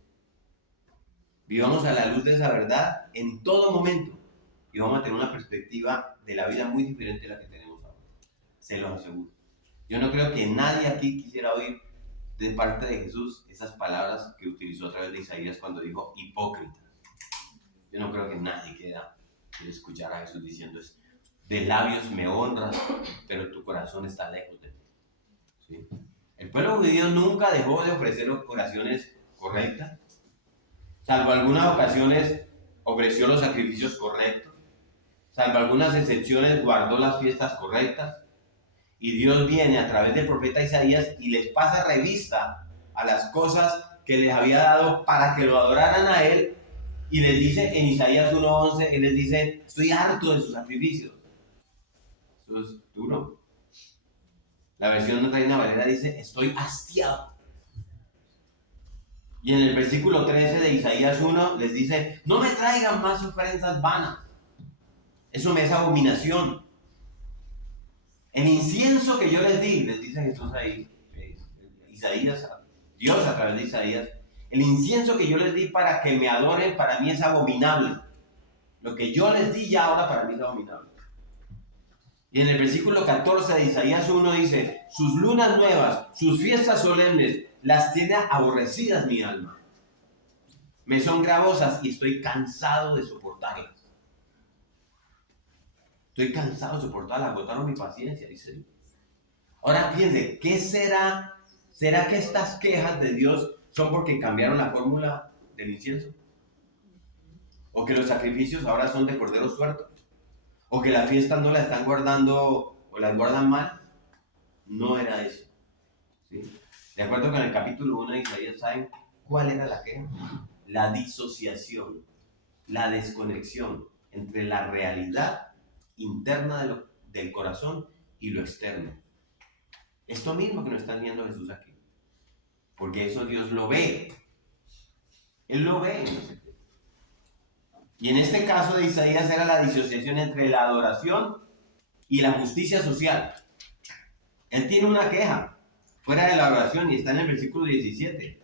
Vivamos a la luz de esa verdad en todo momento. y vamos a tener una perspectiva de la vida muy diferente a la que tenemos ahora. Se los aseguro. Yo no creo que nadie aquí quisiera oír de parte de Jesús esas palabras que utilizó a través de Isaías cuando dijo hipócritas. Yo no creo que nadie quiera escuchar a Jesús diciendo eso. De labios me honras, pero tu corazón está lejos de mí. ¿Sí? El pueblo judío nunca dejó de ofrecer oraciones correctas, salvo algunas ocasiones ofreció los sacrificios correctos, salvo algunas excepciones guardó las fiestas correctas, y Dios viene a través del profeta Isaías y les pasa revista a las cosas que les había dado para que lo adoraran a Él, y les dice en Isaías 1:11, Él les dice, estoy harto de sus sacrificios. Eso es duro. La versión Reina Valera dice, estoy hastiado. Y en el versículo 13 de Isaías 1 les dice, no me traigan más ofrendas vanas. Eso me es abominación. El incienso que yo les di, les dice Jesús ahí, Isaías, Dios a través de Isaías, el incienso que yo les di para que me adoren, para mí es abominable. Lo que yo les di ya ahora para mí es abominable. Y en el versículo 14 de Isaías 1 dice, sus lunas nuevas, sus fiestas solemnes, las tiene aborrecidas mi alma. Me son gravosas y estoy cansado de soportarlas. Estoy cansado de soportarlas, agotaron mi paciencia, dice Dios. Ahora piense, ¿qué será? ¿Será que estas quejas de Dios son porque cambiaron la fórmula del incienso? ¿O que los sacrificios ahora son de corderos tuertos? ¿O que las fiestas no las están guardando o las guardan mal? No era eso. ¿Sí? De acuerdo con el capítulo 1 de Isaías, ¿saben cuál era la queja? La disociación, la desconexión entre la realidad interna del corazón y lo externo. Esto mismo que nos está viendo Jesús aquí. Porque eso Dios lo ve. Él lo ve. Y en este caso de Isaías era la disociación entre la adoración y la justicia social. Él tiene una queja fuera de la adoración y está en el versículo 17.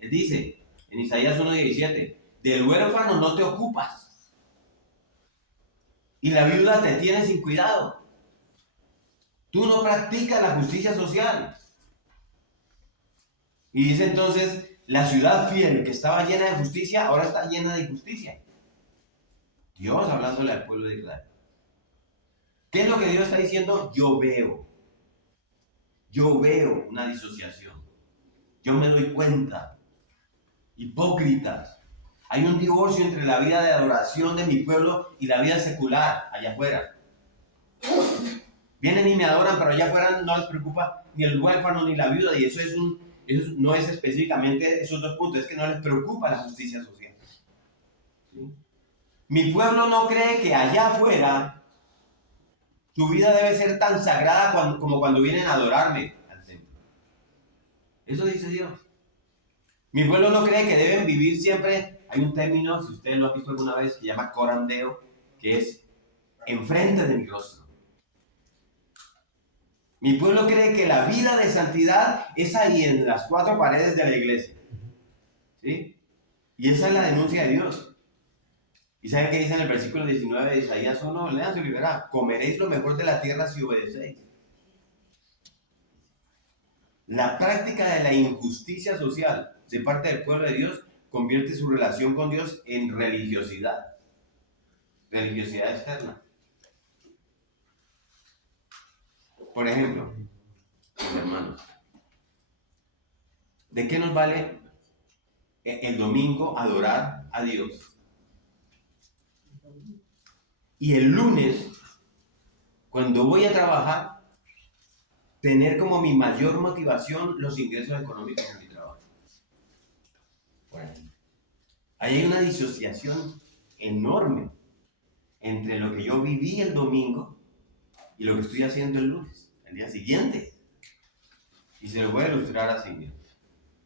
Él dice, en Isaías 1:17, del huérfano no te ocupas y la viuda te tiene sin cuidado. Tú no practicas la justicia social. Y dice entonces, la ciudad fiel que estaba llena de justicia, ahora está llena de injusticia. Dios hablándole al pueblo de Israel. ¿Qué es lo que Dios está diciendo? Yo veo una disociación. Yo me doy cuenta. Hipócritas. Hay un divorcio entre la vida de adoración de mi pueblo y la vida secular allá afuera. Vienen y me adoran, pero allá afuera no les preocupa ni el huérfano ni la viuda, y eso no es específicamente esos dos puntos, es que no les preocupa la justicia social. ¿Sí? Mi pueblo no cree que allá afuera su vida debe ser tan sagrada como cuando vienen a adorarme al templo. Eso dice Dios. Mi pueblo no cree que deben vivir siempre. Hay un término, si ustedes lo han visto alguna vez, que se llama corandeo, que es enfrente de mi rostro. Mi pueblo cree que la vida de santidad es ahí en las cuatro paredes de la iglesia. ¿Sí? Y esa es la denuncia de Dios. ¿Y saben qué dice en el versículo 19 de Isaías 1? Lean su libra. Comeréis lo mejor de la tierra si obedecéis. La práctica de la injusticia social de parte del pueblo de Dios convierte su relación con Dios en religiosidad. Religiosidad externa. Por ejemplo, mis hermanos, ¿de qué nos vale el domingo adorar a Dios? Y el lunes, cuando voy a trabajar, tener como mi mayor motivación los ingresos económicos de mi trabajo. Bueno, ahí hay una disociación enorme entre lo que yo viví el domingo y lo que estoy haciendo el lunes, el día siguiente. Y se lo voy a ilustrar así. Mira.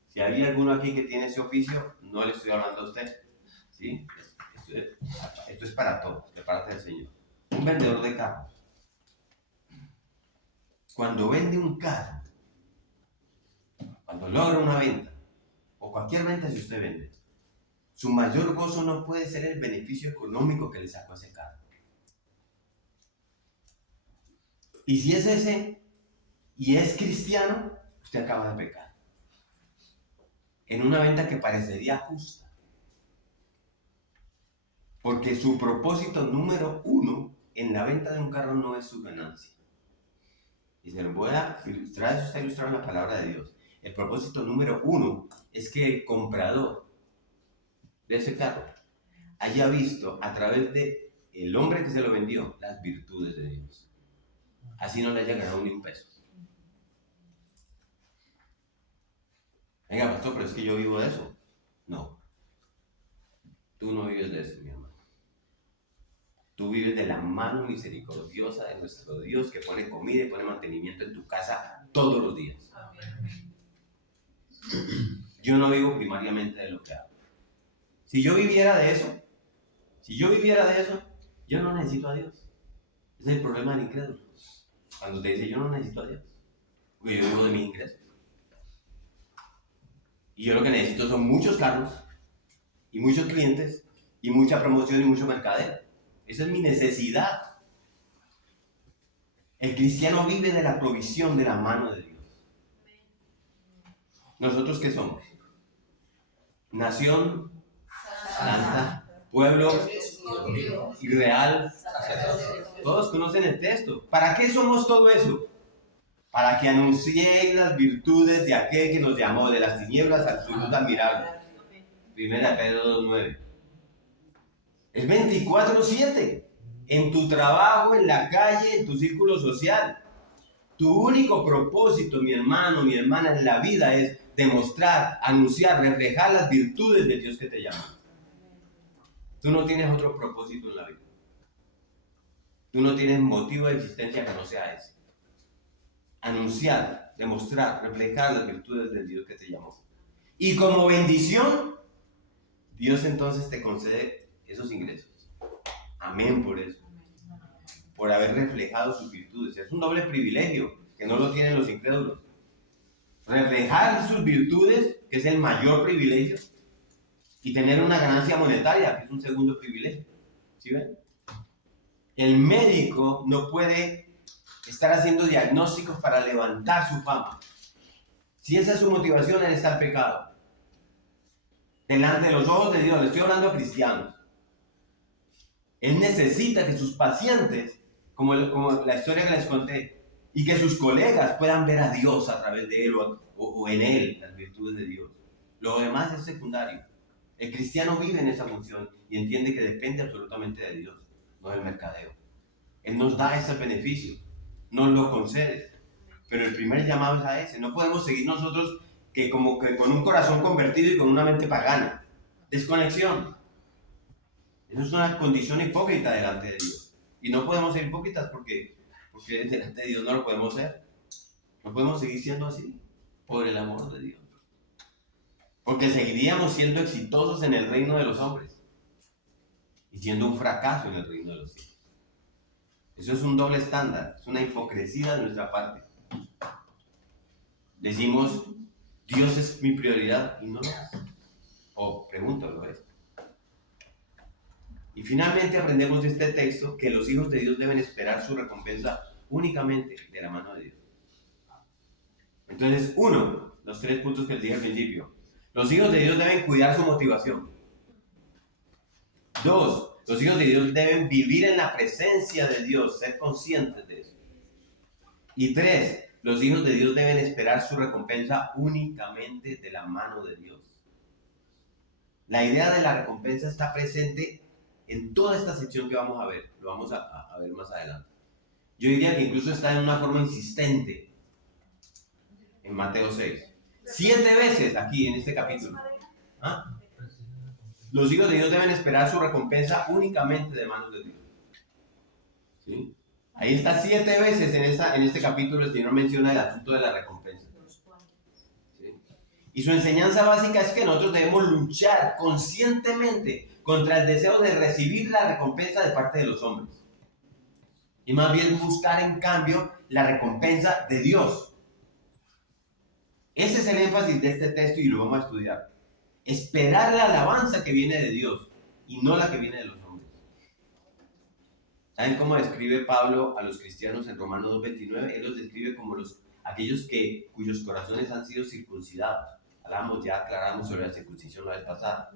Si hay alguno aquí que tiene ese oficio, no le estoy hablando a usted. ¿Sí? Esto es para todos, de parte del Señor. Un vendedor de carros. Cuando vende un carro, cuando logra una venta, o cualquier venta si usted vende, su mayor gozo no puede ser el beneficio económico que le sacó ese carro. Y si es ese y es cristiano, usted acaba de pecar. En una venta que parecería justa. Porque su propósito número 1 en la venta de un carro no es su ganancia. Y se lo voy a ilustrar, eso está ilustrado en la palabra de Dios. El propósito número 1 es que el comprador de ese carro haya visto a través de el hombre que se lo vendió las virtudes de Dios. Así no le haya ganado ni un peso. Venga, pastor, pero es que yo vivo de eso. No. Tú no vives de eso, mi hermano. Tú vives de la mano misericordiosa de nuestro Dios que pone comida y pone mantenimiento en tu casa todos los días. Yo no vivo primariamente de lo que hago. Si yo viviera de eso, yo no necesito a Dios. Ese es el problema del incrédulo. Cuando te dice yo no necesito a Dios, porque yo vivo de mis ingresos. Y yo lo que necesito son muchos carros, y muchos clientes, y mucha promoción y mucho mercadeo. Esa es mi necesidad. El cristiano vive de la provisión de la mano de Dios. ¿Nosotros qué somos? Nación santa, pueblo y real. Todos conocen el texto. ¿Para qué somos todo eso? Para que anunciéis las virtudes de aquel que nos llamó de las tinieblas a su luz admirable. 1 Pedro 2:9. Es 24/7. En tu trabajo, en la calle, en tu círculo social. Tu único propósito, mi hermano, mi hermana, en la vida es demostrar, anunciar, reflejar las virtudes de Dios que te llama. Tú no tienes otro propósito en la vida. Tú no tienes motivo de existencia que no sea ese. Anunciar, demostrar, reflejar las virtudes del Dios que te llamó. Y como bendición, Dios entonces te concede esos ingresos. Amén por eso. Por haber reflejado sus virtudes. Es un doble privilegio que no lo tienen los incrédulos. Reflejar sus virtudes, que es el mayor privilegio, y tener una ganancia monetaria, que es un segundo privilegio. ¿Sí ven? El médico no puede estar haciendo diagnósticos para levantar su fama. Si esa es su motivación, él está en pecado. Delante de los ojos de Dios, le estoy hablando a cristianos. Él necesita que sus pacientes, como la historia que les conté, y que sus colegas puedan ver a Dios a través de él o en él, las virtudes de Dios. Lo demás es secundario. El cristiano vive en esa función y entiende que depende absolutamente de Dios, no del mercadeo. Él nos da ese beneficio, nos lo concede, pero el primer llamado es a ese. No podemos seguir nosotros que como que con un corazón convertido y con una mente pagana. Desconexión. Eso es una condición hipócrita delante de Dios. Y no podemos ser hipócritas porque delante de Dios no lo podemos ser. No podemos seguir siendo así por el amor de Dios. Porque seguiríamos siendo exitosos en el reino de los hombres y siendo un fracaso en el reino de los cielos. Eso es un doble estándar, es una hipocresía de nuestra parte. Decimos, Dios es mi prioridad y no lo es. O pregúntalo, ¿lo es? Y finalmente aprendemos de este texto que los hijos de Dios deben esperar su recompensa únicamente de la mano de Dios. Entonces, uno, los 3 puntos que les dije al principio. Los hijos de Dios deben cuidar su motivación. 2, los hijos de Dios deben vivir en la presencia de Dios, ser conscientes de eso. Y 3, los hijos de Dios deben esperar su recompensa únicamente de la mano de Dios. La idea de la recompensa está presente en toda esta sección que vamos a ver. Lo vamos a ver más adelante. Yo diría que incluso está en una forma insistente en Mateo 6. 7 veces aquí en este capítulo. ¿Ah? Los hijos de Dios deben esperar su recompensa únicamente de manos de Dios. ¿Sí? Ahí está 7 veces en este capítulo el Señor menciona el asunto de la recompensa. ¿Sí? Y su enseñanza básica es que nosotros debemos luchar conscientemente contra el deseo de recibir la recompensa de parte de los hombres. Y más bien buscar en cambio la recompensa de Dios. Ese es el énfasis de este texto y lo vamos a estudiar. Esperar la alabanza que viene de Dios y no la que viene de los hombres. ¿Saben cómo describe Pablo a los cristianos en Romanos 2:29? Él los describe como aquellos cuyos corazones han sido circuncidados. Aclaramos sobre la circuncisión la vez pasada.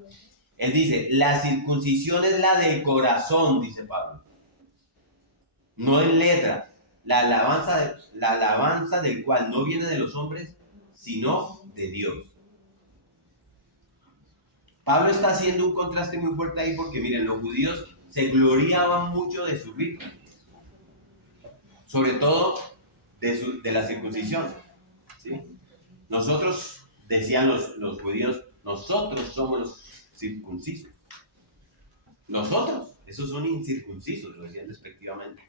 Él dice, la circuncisión es la del corazón, dice Pablo. No en letra. La alabanza del cual no viene de los hombres, sino de Dios. Pablo está haciendo un contraste muy fuerte ahí porque miren, los judíos se gloriaban mucho de su rito, sobre todo de la circuncisión, ¿sí? Nosotros, decían los judíos, nosotros somos los circuncisos. Nosotros, esos son incircuncisos, lo decían despectivamente.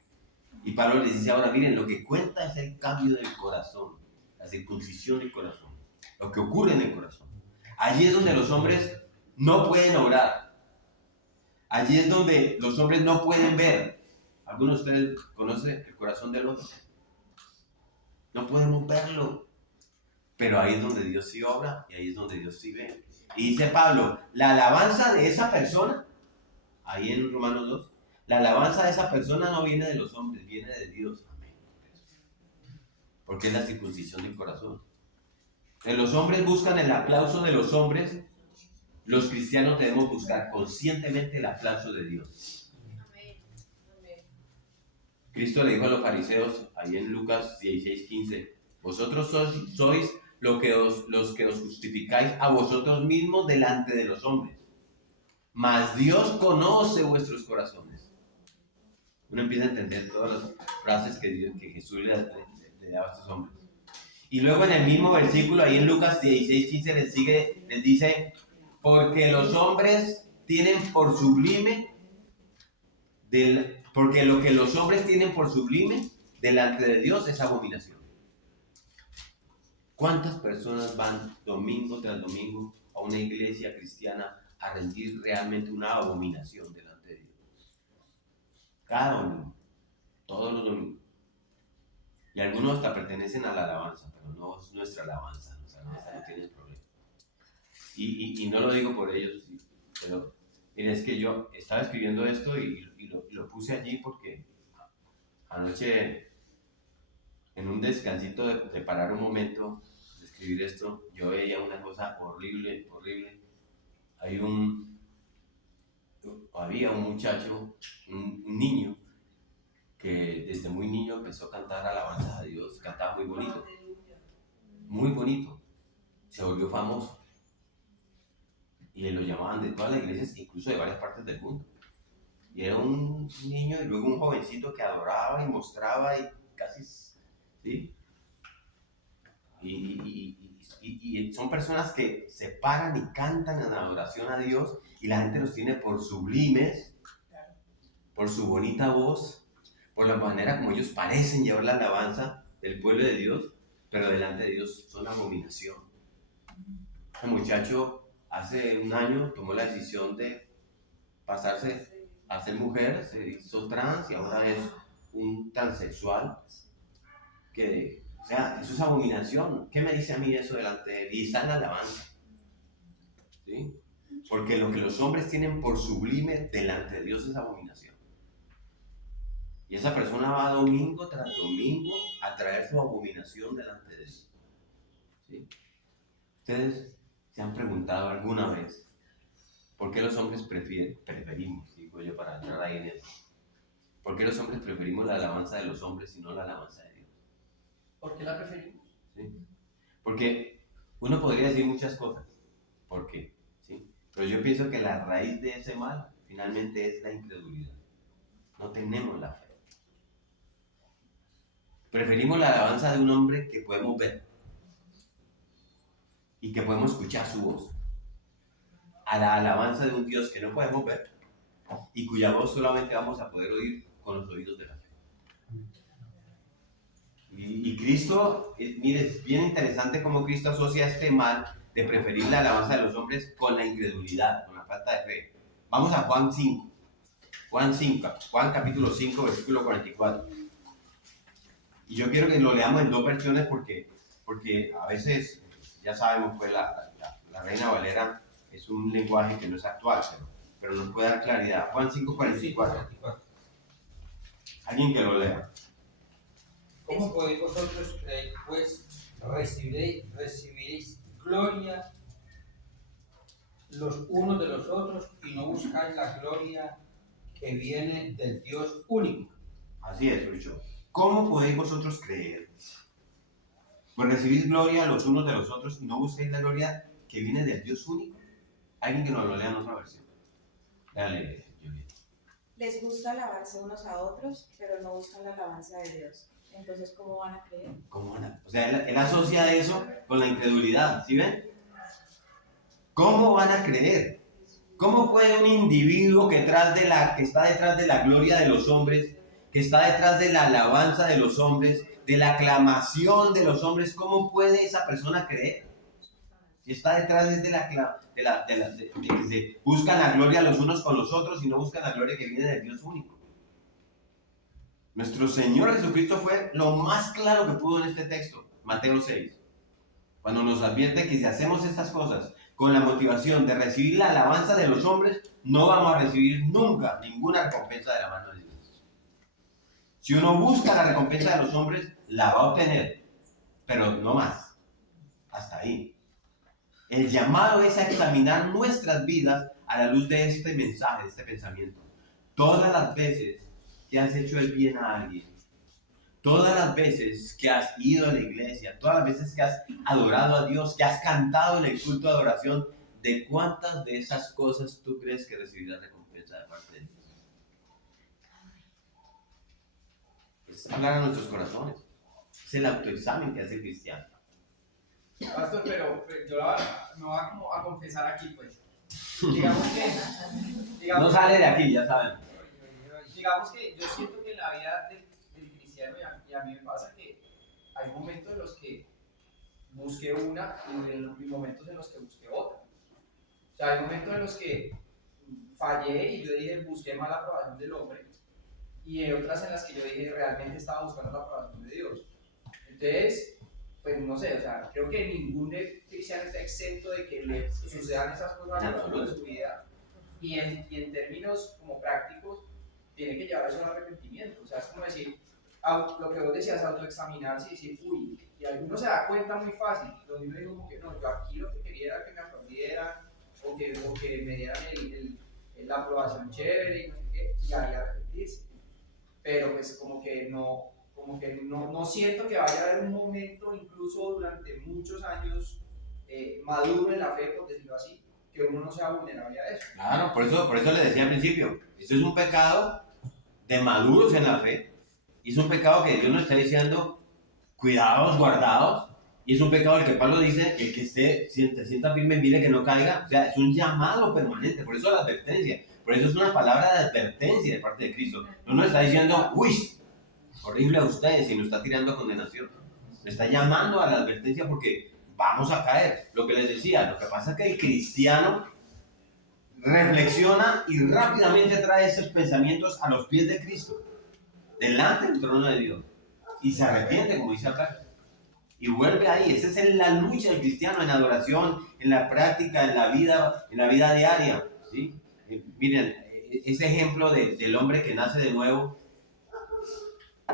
Y Pablo les dice ahora, miren, lo que cuenta es el cambio del corazón, la circuncisión del corazón, lo que ocurre en el corazón. Allí es donde los hombres no pueden obrar. Allí es donde los hombres no pueden ver. ¿Algunos de ustedes conocen el corazón del otro? No podemos verlo. Pero ahí es donde Dios sí obra y ahí es donde Dios sí ve. Y dice Pablo, la alabanza de esa persona, ahí en Romanos 2, la alabanza de esa persona no viene de los hombres, viene de Dios. Amén. Porque es la circuncisión del corazón. Los hombres buscan el aplauso de los hombres. Los cristianos debemos buscar conscientemente el aplauso de Dios. Cristo le dijo a los fariseos, ahí en Lucas 16:15, vosotros sois los que os justificáis a vosotros mismos delante de los hombres, mas Dios conoce vuestros corazones. Uno empieza a entender todas las frases que Jesús le daba a estos hombres. Y luego en el mismo versículo, ahí en Lucas 16:15 les dice, porque los hombres tienen por sublime, porque lo que los hombres tienen por sublime delante de Dios es abominación. ¿Cuántas personas van domingo tras domingo a una iglesia cristiana a rendir realmente una abominación delante de Dios? Cada domingo, todos los domingos. Y algunos hasta pertenecen a la alabanza, pero no es nuestra alabanza, nuestra alabanza no tiene problema. Y no lo digo por ellos, pero miren, es que yo estaba escribiendo esto y lo puse allí porque anoche, en un descansito de parar un momento, de escribir esto, yo veía una cosa horrible, horrible. Había un muchacho, un niño, que desde muy niño empezó a cantar alabanzas a Dios, cantaba muy bonito, se volvió famoso. Y lo llamaban de todas las iglesias, incluso de varias partes del mundo. Y era un niño y luego un jovencito que adoraba y mostraba y casi, ¿sí? Y son personas que se paran y cantan en adoración a Dios y la gente los tiene por sublimes, por su bonita voz, por la manera como ellos parecen llevar la alabanza del pueblo de Dios, pero delante de Dios son abominación. Ese muchacho hace un año tomó la decisión de pasarse a ser mujer, se hizo trans y ahora es un transexual. O sea, eso es abominación. ¿Qué me dice a mí eso delante de él? Y está en la alabanza. ¿Sí? Porque lo que los hombres tienen por sublime delante de Dios es abominación. Y esa persona va domingo tras domingo a traer su abominación delante de Dios. ¿Sí? Ustedes ¿se han preguntado alguna vez por qué los hombres preferimos, digo yo para entrar ahí en eso, por qué los hombres preferimos la alabanza de los hombres y no la alabanza de Dios? ¿Por qué la preferimos? ¿Sí? Porque uno podría decir muchas cosas, ¿por qué? ¿Sí? Pero yo pienso que la raíz de ese mal finalmente es la incredulidad. No tenemos la fe. Preferimos la alabanza de un hombre que podemos ver y que podemos escuchar su voz, a la alabanza de un Dios que no podemos ver y cuya voz solamente vamos a poder oír con los oídos de la fe. Y Cristo, mire, es bien interesante cómo Cristo asocia este mal de preferir la alabanza de los hombres con la incredulidad, con la falta de fe. Vamos a Juan capítulo 5, versículo 44. Y yo quiero que lo leamos en dos versiones porque a veces, ya sabemos, pues la Reina Valera es un lenguaje que no es actual, pero nos puede dar claridad. Juan 5:44. Alguien que lo lea. ¿Cómo podéis vosotros creer, pues, recibiréis gloria los unos de los otros y no buscáis la gloria que viene del Dios único? Así es, Lucho. ¿Cómo podéis vosotros creer? Pues recibís gloria los unos de los otros y no busquéis la gloria que viene del Dios único. Alguien que nos lo lea en otra versión. Dale, Julieta. Les gusta alabarse unos a otros, pero no buscan la alabanza de Dios. Entonces, ¿cómo van a creer? ¿Cómo van a? O sea, él asocia eso con la incredulidad, ¿sí ven? ¿Cómo van a creer? ¿Cómo puede un individuo que está detrás de la gloria de los hombres, que está detrás de la alabanza de los hombres, de la aclamación de los hombres, cómo puede esa persona creer? Si está detrás de que se buscan la gloria los unos con los otros y no buscan la gloria que viene del Dios único. Nuestro Señor Jesucristo fue lo más claro que pudo en este texto, Mateo 6, cuando nos advierte que si hacemos estas cosas con la motivación de recibir la alabanza de los hombres, no vamos a recibir nunca ninguna recompensa de la mano de Dios. Si uno busca la recompensa de los hombres, la va a obtener, pero no más, hasta ahí. El llamado es a examinar nuestras vidas a la luz de este mensaje, de este pensamiento. Todas las veces que has hecho el bien a alguien, todas las veces que has ido a la iglesia, todas las veces que has adorado a Dios, que has cantado en el culto de adoración, ¿de cuántas de esas cosas tú crees que recibirás recompensa de parte de Dios? Es hablar a nuestros corazones. Es el autoexamen que hace el cristiano. Pastor, pero yo me voy a, como a confesar aquí, pues. Digamos No sale de aquí, ya saben. Digamos que yo siento que en la vida del cristiano, y a mí me pasa que hay momentos en los que busqué una y momentos en los que busqué otra. O sea, hay momentos en los que fallé y yo dije, busqué más la aprobación del hombre, y hay otras en las que yo dije, realmente estaba buscando la aprobación de Dios. Entonces, pues no sé, o sea, creo que ningún cristiano está exento de que le sucedan esas cosas a lo largo de su vida, y en términos como prácticos, tiene que llevar eso al arrepentimiento. O sea, es como decir, lo que vos decías, autoexaminarse y decir, uy, y uno se da cuenta muy fácil, donde uno dice como que no, yo aquí lo que quería era que me aplaudieran, o que me dieran la aprobación chévere, y no sé qué, y ahí arrepentirse. Pero pues como que no siento que vaya a haber un momento, incluso durante muchos años, maduro en la fe, por decirlo así, que uno no sea vulnerable a eso. Claro, por eso le decía al principio, esto es un pecado de maduros en la fe, y es un pecado que Dios nos está diciendo, cuidados, guardados, y es un pecado el que Pablo dice, el que se sienta firme, mire que no caiga. O sea, es un llamado permanente, por eso la advertencia, por eso es una palabra de advertencia de parte de Cristo. No nos está diciendo, uy, horrible a ustedes, y nos está tirando a condenación. Le está llamando a la advertencia porque vamos a caer. Lo que les decía, lo que pasa es que el cristiano reflexiona y rápidamente trae esos pensamientos a los pies de Cristo, delante del trono de Dios, y se arrepiente, como dice acá, y vuelve ahí. Esa es la lucha del cristiano en adoración, en la práctica, en la vida diaria, ¿sí? Miren, ese ejemplo del hombre que nace de nuevo,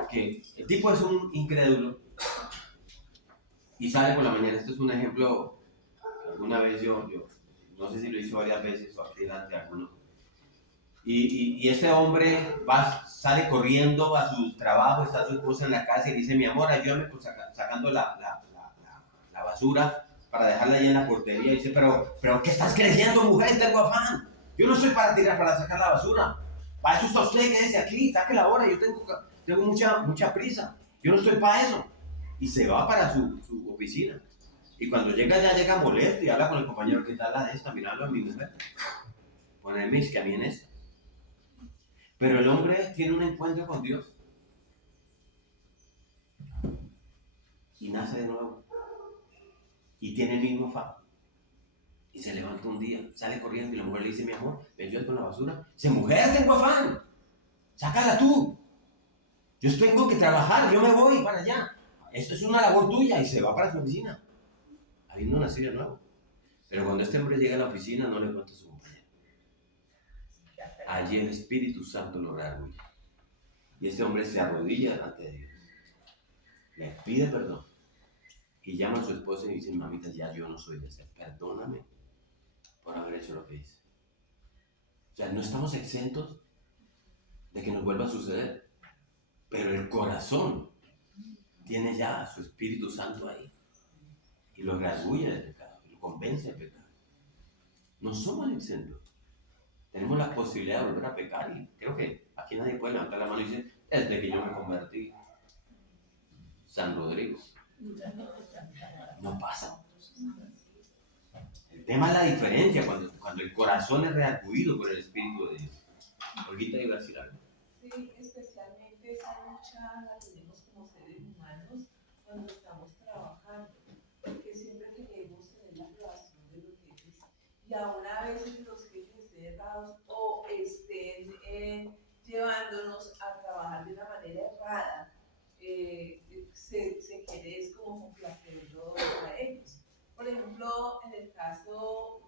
que el tipo es un incrédulo y sale por la mañana. Esto es un ejemplo que alguna vez yo no sé si lo hice varias veces o aquí delante de alguno. Y ese hombre sale corriendo a su trabajo, está su esposa en la casa y dice, mi amor, ayúdame pues, sacando la basura para dejarla ahí en la portería. Y dice, pero ¿qué estás creyendo, mujer? Tengo afán. Yo no estoy para sacar la basura. Para eso está usted, quédese aquí, saque la hora. Yo tengo mucha prisa. Yo no estoy para eso. Y se va para su oficina. Y cuando llega molesto y habla con el compañero, ¿qué tal la de esta? Mirando a mi mujer. Ponerme que a mí en esta. Pero el hombre tiene un encuentro con Dios. Y nace de nuevo. Y tiene el mismo afán. Y se levanta un día, sale corriendo y la mujer le dice, mi amor, ¿me ayudas con la basura? Dice, mujer, tengo afán. Sácala tú. Yo tengo que trabajar, yo me voy para allá. Esto es una labor tuya. Y se va para su oficina. Habiendo nacido de nuevo. Pero cuando este hombre llega a la oficina, no le cuenta a su compañero. Allí el Espíritu Santo lo reargulla. Y este hombre se arrodilla ante Dios, le pide perdón y llama a su esposa y dice, mamita, ya yo no soy de ese, perdóname por haber hecho lo que hice. O sea, no estamos exentos de que nos vuelva a suceder, pero el corazón tiene ya a su Espíritu Santo ahí y lo redarguye del pecado, y lo convence del pecado. No somos exentos. Tenemos la posibilidad de volver a pecar y creo que aquí nadie puede levantar la mano y decir, desde que yo me convertí, San Rodrigo. No pasa. El tema es la diferencia cuando el corazón es redarguido por el Espíritu de Dios. Olguita iba a decir algo. Sí, especialmente esa lucha la tenemos como seres humanos cuando estamos trabajando, porque siempre queremos tener la aprobación de los jefes y aún a veces los jefes estén errados o estén llevándonos a trabajar de una manera errada, se quiere es como complacerlo a ellos. Por ejemplo, en el caso,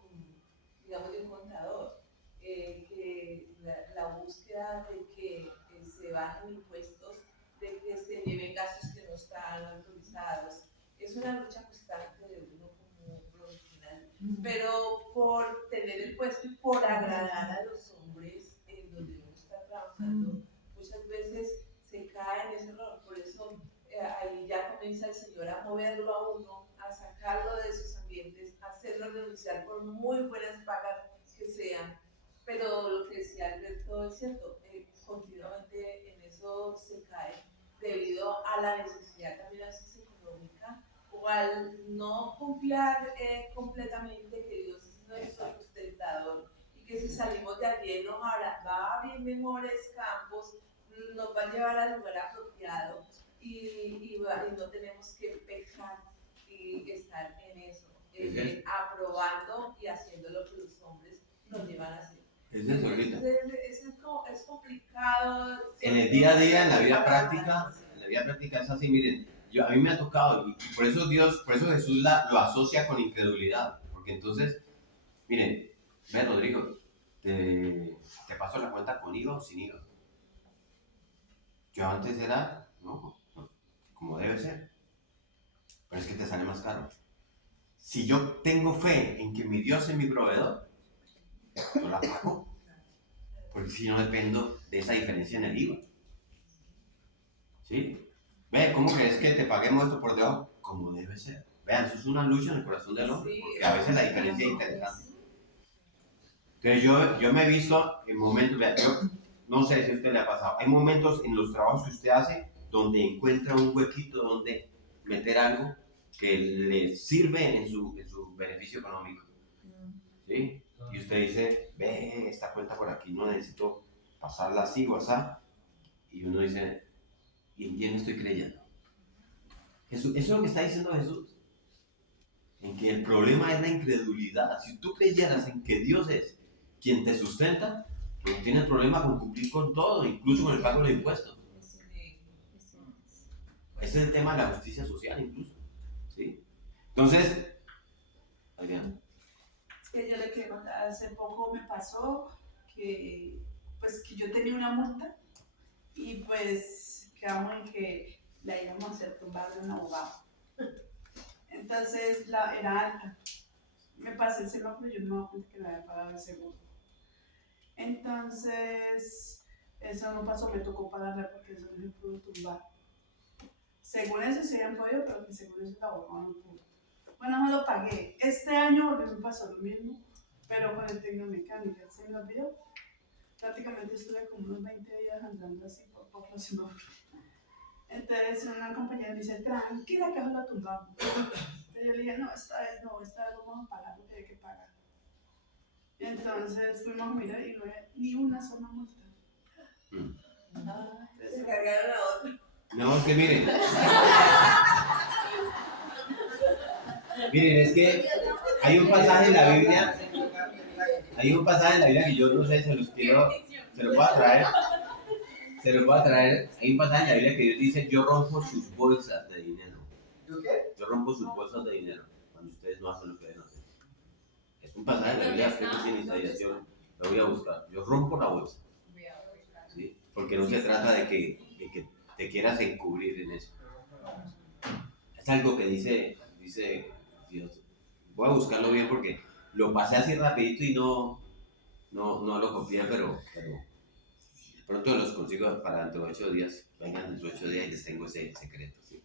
digamos, de un contador, que la búsqueda de que se bajen impuestos, de que se lleven gastos que no están autorizados, es una lucha constante de uno como profesional, pero por tener el puesto y por agradar a los hombres en donde uno está trabajando, muchas veces se cae en ese error. Por eso ahí ya comienza el Señor a moverlo a uno, a sacarlo de esos ambientes, a hacerlo renunciar por muy buenas pagas que sean. Pero lo que decía Alberto es cierto, continuamente en eso se cae debido a la necesidad también a veces económica o al no confiar completamente que Dios es nuestro sustentador y que si salimos de allí nos va a abrir mejores campos, nos va a llevar al lugar apropiado y no tenemos que pecar y estar en eso, aprobando y haciendo lo que los hombres nos llevan a hacer. Es complicado. En el día a día, en la vida práctica es así, miren, a mí me ha tocado, y por eso Jesús lo asocia con incredulidad, porque entonces, miren, ve Rodrigo, te paso la cuenta con IVA o sin IVA. Yo antes era, no, como debe ser, pero es que te sale más caro. Si yo tengo fe en que mi Dios es mi proveedor, yo la pago, porque si no dependo de esa diferencia en el IVA. ¿Sí? Ve, ¿cómo crees que te paguemos esto por debajo? Como debe ser. Vean, eso es una lucha en el corazón del hombre, porque a veces la diferencia es interesante. Entonces yo me he visto en momentos, vean, yo no sé si a usted le ha pasado, hay momentos en los trabajos que usted hace donde encuentra un huequito donde meter algo que le sirve en su beneficio económico. ¿Sí? Y usted dice, ve, esta cuenta por aquí, no necesito pasarla así o así. Y uno dice, ¿y en quién estoy creyendo? Eso es lo que está diciendo Jesús. En que el problema es la incredulidad. Si tú creyeras en que Dios es quien te sustenta, pues no tienes problema con cumplir con todo, incluso con el pago de los impuestos. Ese es el tema de la justicia social, incluso. ¿Sí? Entonces, Adriana. Es que yo le quiero contar, hace poco me pasó que yo tenía una multa y pues quedamos en que la íbamos a hacer tumbar de un abogado. Entonces era alta. Me pasé el semáforo y yo no me daba cuenta que no había pagado el seguro. Entonces, eso no pasó, me tocó pagarla porque eso no se pudo tumbar. Según eso se habían podido, pero que según eso el abogado no pudo. Bueno, me lo pagué. Este año me pasó lo mismo, pero con el tecnomecánica. Se me olvidó. Prácticamente estuve como unos 20 días andando así por los semáforos. Entonces una compañera me dice, tranquila que la tumbamos. Entonces yo le dije, no, esta vez no, esta vez vamos a pagar lo que hay que pagar. Entonces fuimos a mirar y no había ni una sola multa. Se cargaron a otro. No, es que miren. Miren, es que hay un pasaje en la Biblia. Hay un pasaje en la Biblia que yo no sé, se lo puedo traer. Hay un pasaje en la Biblia que Dios dice, yo rompo sus bolsas de dinero. ¿Tú qué? Yo rompo sus bolsas de dinero cuando ustedes no hacen lo que deben hacer. Es un pasaje en la Biblia, creo que sí, en Isaías, yo lo voy a buscar. Yo rompo la bolsa. ¿Sí? porque no se trata de que te quieras encubrir en eso. Es algo que dice Dios. Voy a buscarlo bien porque lo pasé así rapidito y no lo copié, pero de pronto los consigo para dentro de 8 días. Vengan dentro de 8 días y les tengo ese secreto. ¿Sí?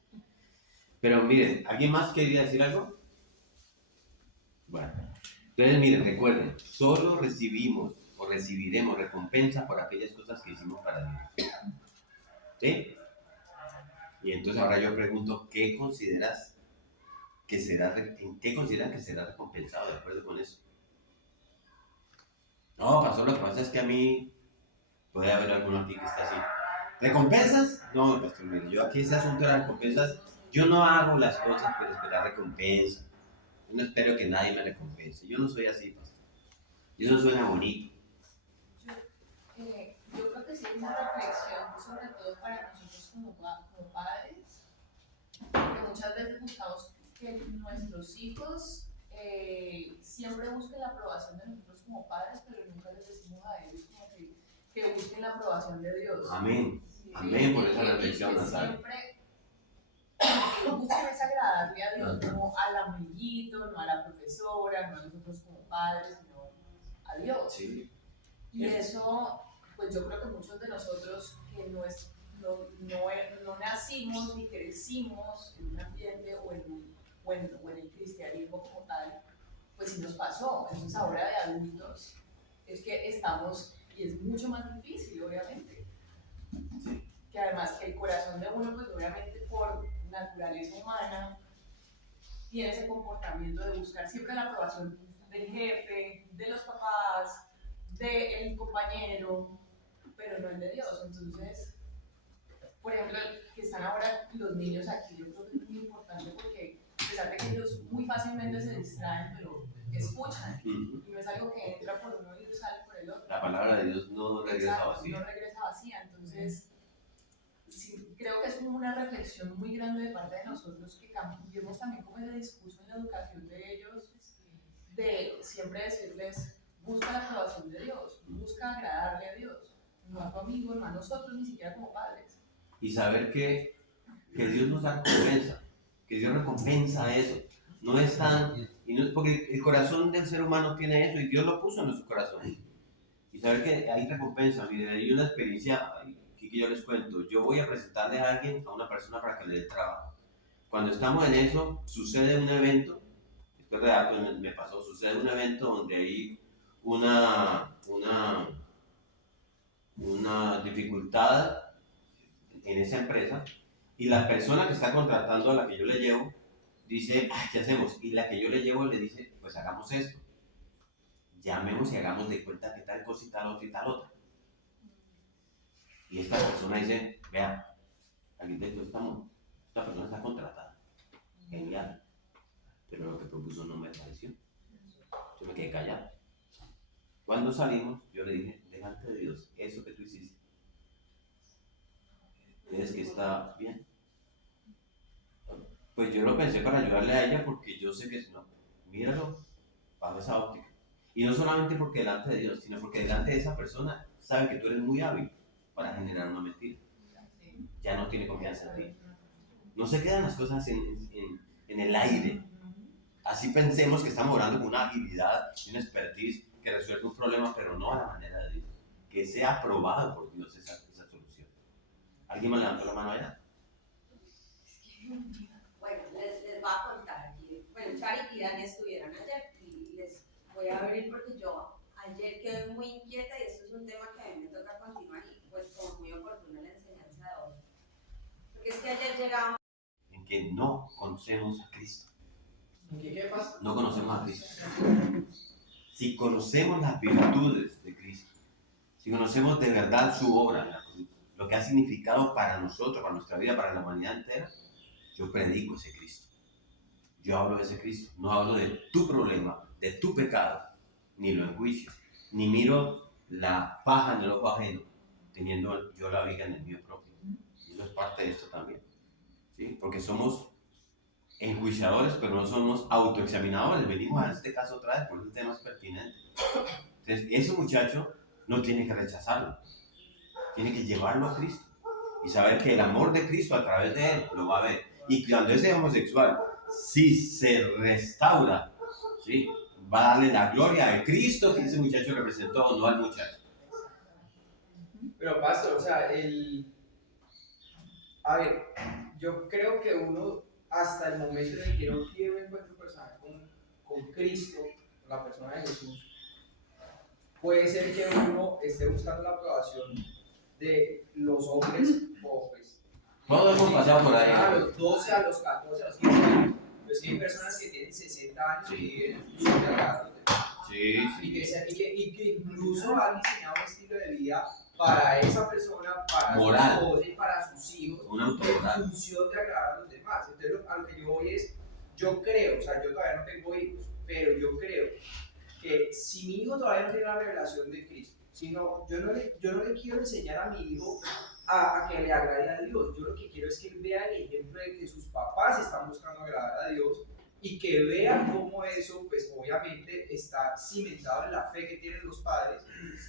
Pero miren, ¿alguien más quería decir algo? Bueno, entonces miren, recuerden, solo recibimos o recibiremos recompensa por aquellas cosas que hicimos para Dios. ¿Sí? Y entonces ahora yo pregunto, ¿qué consideran que será recompensado de acuerdo con eso? No, pastor, lo que pasa es que a mí puede haber alguno aquí que está así. ¿Recompensas? No, pastor, mire, yo aquí ese asunto de las recompensas, yo no hago las cosas por esperar recompensa. Yo no espero que nadie me recompense. Yo no soy así, pastor. Yo no suena bonito. Yo creo que sí es una reflexión, sobre todo para nosotros como padres, porque muchas veces buscamos que nuestros hijos siempre busquen la aprobación de nosotros como padres, pero nunca les decimos a ellos como que busquen la aprobación de Dios. Amén. Amén por esa reflexión, Natalia. Siempre buscan es agradarle a Dios, no al amiguito, no a la profesora, no a nosotros como padres, sino a Dios. Sí. Y eso, pues yo creo que muchos de nosotros que no nacimos ni crecimos en un ambiente o en el cristianismo como tal, pues sí nos pasó. Entonces ahora de adultos es que estamos, y es mucho más difícil, obviamente. Sí. Que además que el corazón de uno, pues obviamente por naturaleza humana, tiene ese comportamiento de buscar siempre la aprobación del jefe, de los papás, del compañero, pero no el de Dios. Entonces, por ejemplo, que están ahora los niños aquí, yo creo que es muy importante porque a pesar de que ellos muy fácilmente se distraen, pero escuchan, y no es algo que entra por uno y sale por el otro. La palabra de Dios no regresa vacía. No regresa vacía, entonces sí, creo que es como una reflexión muy grande de parte de nosotros que cambiemos también como ese discurso en la educación de ellos, de siempre decirles, busca la aprobación de Dios, busca agradarle a Dios, no a tu amigo, no a nosotros, ni siquiera como padres. Y saber que Dios nos recompensa, que Dios recompensa eso. No es tan, y no es porque el corazón del ser humano tiene eso y Dios lo puso en nuestro corazón. Y saber que hay recompensa. Mire, hay una experiencia que yo les cuento. Yo voy a presentarle a alguien, a una persona para que le dé trabajo. Cuando estamos en eso, sucede un evento, esto es real, me pasó, sucede un evento donde hay una dificultad en esa empresa y la persona que está contratando a la que yo le llevo dice, ¿qué hacemos? Y la que yo le llevo le dice, pues hagamos esto. Llamemos y hagamos de cuenta que tal cosa y tal otra y tal otra. Y esta persona dice, vea, aquí esta persona está contratada. Genial. Pero lo que propuso no me pareció. Yo me quedé callado. Cuando salimos, yo le dije, delante de Dios, eso que tú hiciste, ¿crees que está bien? Pues yo lo pensé para ayudarle a ella porque yo sé que no, míralo bajo esa óptica. Y no solamente porque delante de Dios, sino porque delante de esa persona sabe que tú eres muy hábil para generar una mentira. Ya no tiene confianza en ti. No se quedan las cosas en el aire. Así pensemos que estamos orando con una agilidad y una expertise que resuelve un problema, pero no a la manera de Dios. Que sea aprobado por Dios esa solución. ¿Alguien me levantó la mano allá? Bueno, les voy a contar aquí. Bueno, Charity y Dani estuvieron ayer y les voy a abrir porque yo ayer quedé muy inquieta y esto es un tema que a mí me toca continuar y pues como muy oportuna la enseñanza de hoy. Porque es que ayer llegamos en que no conocemos a Cristo. ¿En qué pasa? No conocemos a Cristo. Si conocemos las virtudes de Cristo, si conocemos de verdad su obra en la cruz, lo que ha significado para nosotros, para nuestra vida, para la humanidad entera, yo predico ese Cristo. Yo hablo de ese Cristo. No hablo de tu problema, de tu pecado, ni lo enjuicio, ni miro la paja en el ojo ajeno, teniendo yo la viga en el mío propio. Y eso es parte de esto también. ¿Sí? Porque somos enjuiciadores, pero no somos autoexaminadores. Venimos a este caso otra vez, por el tema es pertinente. Entonces, ese muchacho no tiene que rechazarlo. tiene que llevarlo a Cristo y saber que el amor de Cristo a través de él lo va a ver. Y cuando ese homosexual, si se restaura, ¿sí?, va a darle la gloria al Cristo que ese muchacho representó, no al muchacho. Pero pastor, o sea, a ver, yo creo que uno hasta el momento en el que no tiene un encuentro personal con Cristo, con la persona de Jesús, puede ser que uno esté buscando la aprobación de los hombres o pues Todos hemos pasado por ahí. a los 12, a los 14, a los 15 años. Pues hay personas que tienen 60 años y viven súper agradables. Sí, Y que incluso han diseñado un estilo de vida para esa persona, para moral, su esposa y para sus hijos, en función de agradar a los demás. Entonces, a lo que yo voy es, yo creo, o sea, yo todavía no tengo hijos, pero yo creo que si mi hijo todavía no tiene la revelación de Cristo, yo no le quiero enseñar a mi hijo a que le agrade a Dios. Yo lo que quiero es que él vea el ejemplo de que sus papás están buscando agradar a Dios y que vean cómo eso, pues obviamente está cimentado en la fe que tienen los padres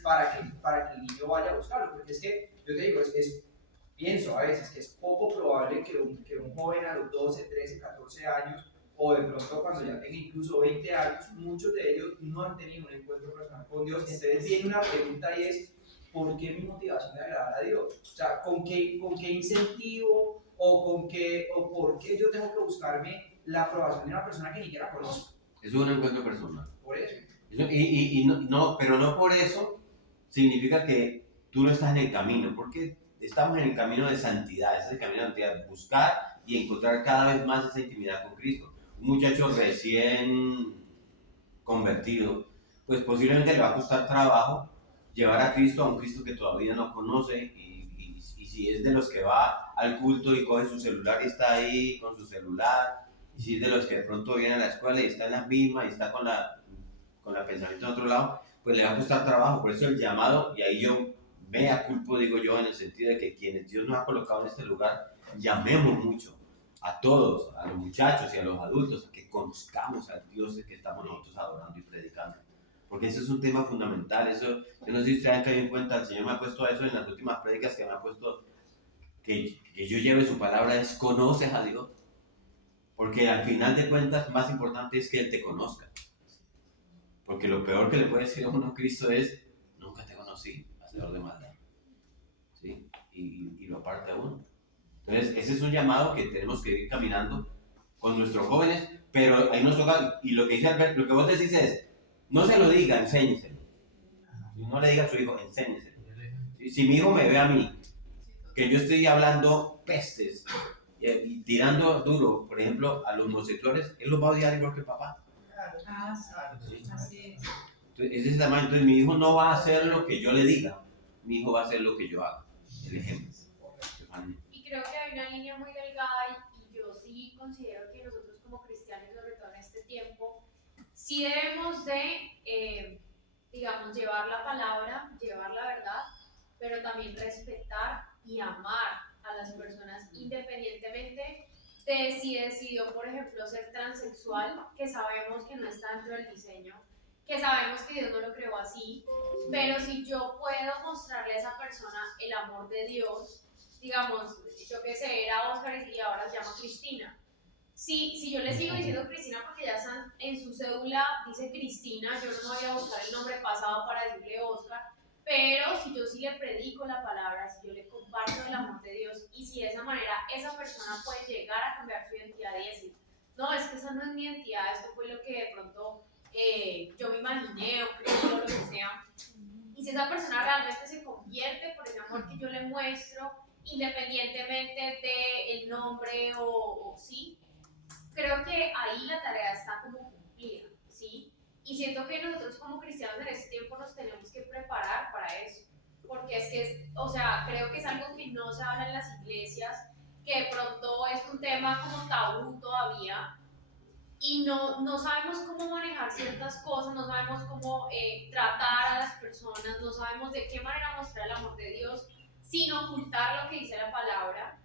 para que el niño vaya a buscarlo. Porque es que, yo te digo, pienso a veces que es poco probable que un joven a los 12, 13, 14 años, o de pronto cuando ya tenga incluso 20 años, muchos de ellos no han tenido un encuentro personal con Dios. Entonces viene una pregunta y es, ¿por qué mi motivación de agradar a Dios? O sea, ¿con qué incentivo o por qué yo tengo que buscarme la aprobación de una persona que ni siquiera conozco? Es un encuentro personal. Por eso. Pero no por eso significa que tú no estás en el camino, porque estamos en el camino de santidad, ese es el camino de santidad, buscar y encontrar cada vez más esa intimidad con Cristo. Un muchacho recién convertido, pues posiblemente le va a costar trabajo llevar a Cristo, a un Cristo que todavía no conoce, y si es de los que va al culto y coge su celular y está ahí con su celular, y si es de los que de pronto viene a la escuela y está en la misma y está con la pensamiento en otro lado, pues le va a costar trabajo. Por eso el llamado, y ahí yo mea culpo, digo yo, en el sentido de que quienes Dios nos ha colocado en este lugar, llamemos mucho a todos, a los muchachos y a los adultos, a que conozcamos al Dios que estamos nosotros adorando y predicando. Porque eso es un tema fundamental. Eso, yo no sé si ustedes han caído en cuenta, el Señor me ha puesto eso en las últimas prédicas que me ha puesto, que yo lleve su palabra, es conoces a Dios. Porque al final de cuentas, más importante es que Él te conozca. Porque lo peor que le puede decir a uno Cristo es, nunca te conocí, hacedor de maldad. ¿Sí? Y lo aparta a uno. Entonces, ese es un llamado que tenemos que ir caminando con nuestros jóvenes, pero ahí nos toca, y lo que dice Albert, lo que vos decís es, no se lo diga, enséñeselo. No le diga a su hijo, enséñeselo. Si mi hijo me ve a mí, que yo estoy hablando pestes y tirando duro, por ejemplo, a los homosexuales, él los va a odiar igual que el papá. Así es. Entonces, ese es el tamaño. Entonces, mi hijo no va a hacer lo que yo le diga, mi hijo va a hacer lo que yo haga. El ejemplo. Y creo que hay una línea muy delgada y yo sí considero que nosotros como cristianos, sobre todo en este tiempo, sí debemos de, digamos, llevar la palabra, llevar la verdad, pero también respetar y amar a las personas independientemente de si decidió, por ejemplo, ser transexual, que sabemos que no está dentro del diseño, que sabemos que Dios no lo creó así, pero si yo puedo mostrarle a esa persona el amor de Dios, digamos, yo que sé, era Oscar y ahora se llama Cristina. Si yo le sigo diciendo Cristina porque ya están en su cédula, dice Cristina, yo no voy a buscar el nombre pasado para decirle Oscar, pero si yo sí le predico la palabra, si yo le comparto el amor de Dios, y si de esa manera esa persona puede llegar a cambiar su identidad y decir, no, es que esa no es mi identidad, esto fue lo que de pronto yo me imaginé o creí o lo que sea, y si esa persona realmente se convierte por ese amor que yo le muestro, independientemente del nombre o sí, creo que ahí la tarea está como cumplida, ¿sí? Y siento que nosotros como cristianos en este tiempo nos tenemos que preparar para eso, porque es que, o sea, creo que es algo que no se habla en las iglesias, que de pronto es un tema como tabú todavía, y no sabemos cómo manejar ciertas cosas, no sabemos cómo tratar a las personas, no sabemos de qué manera mostrar el amor de Dios sin ocultar lo que dice la palabra.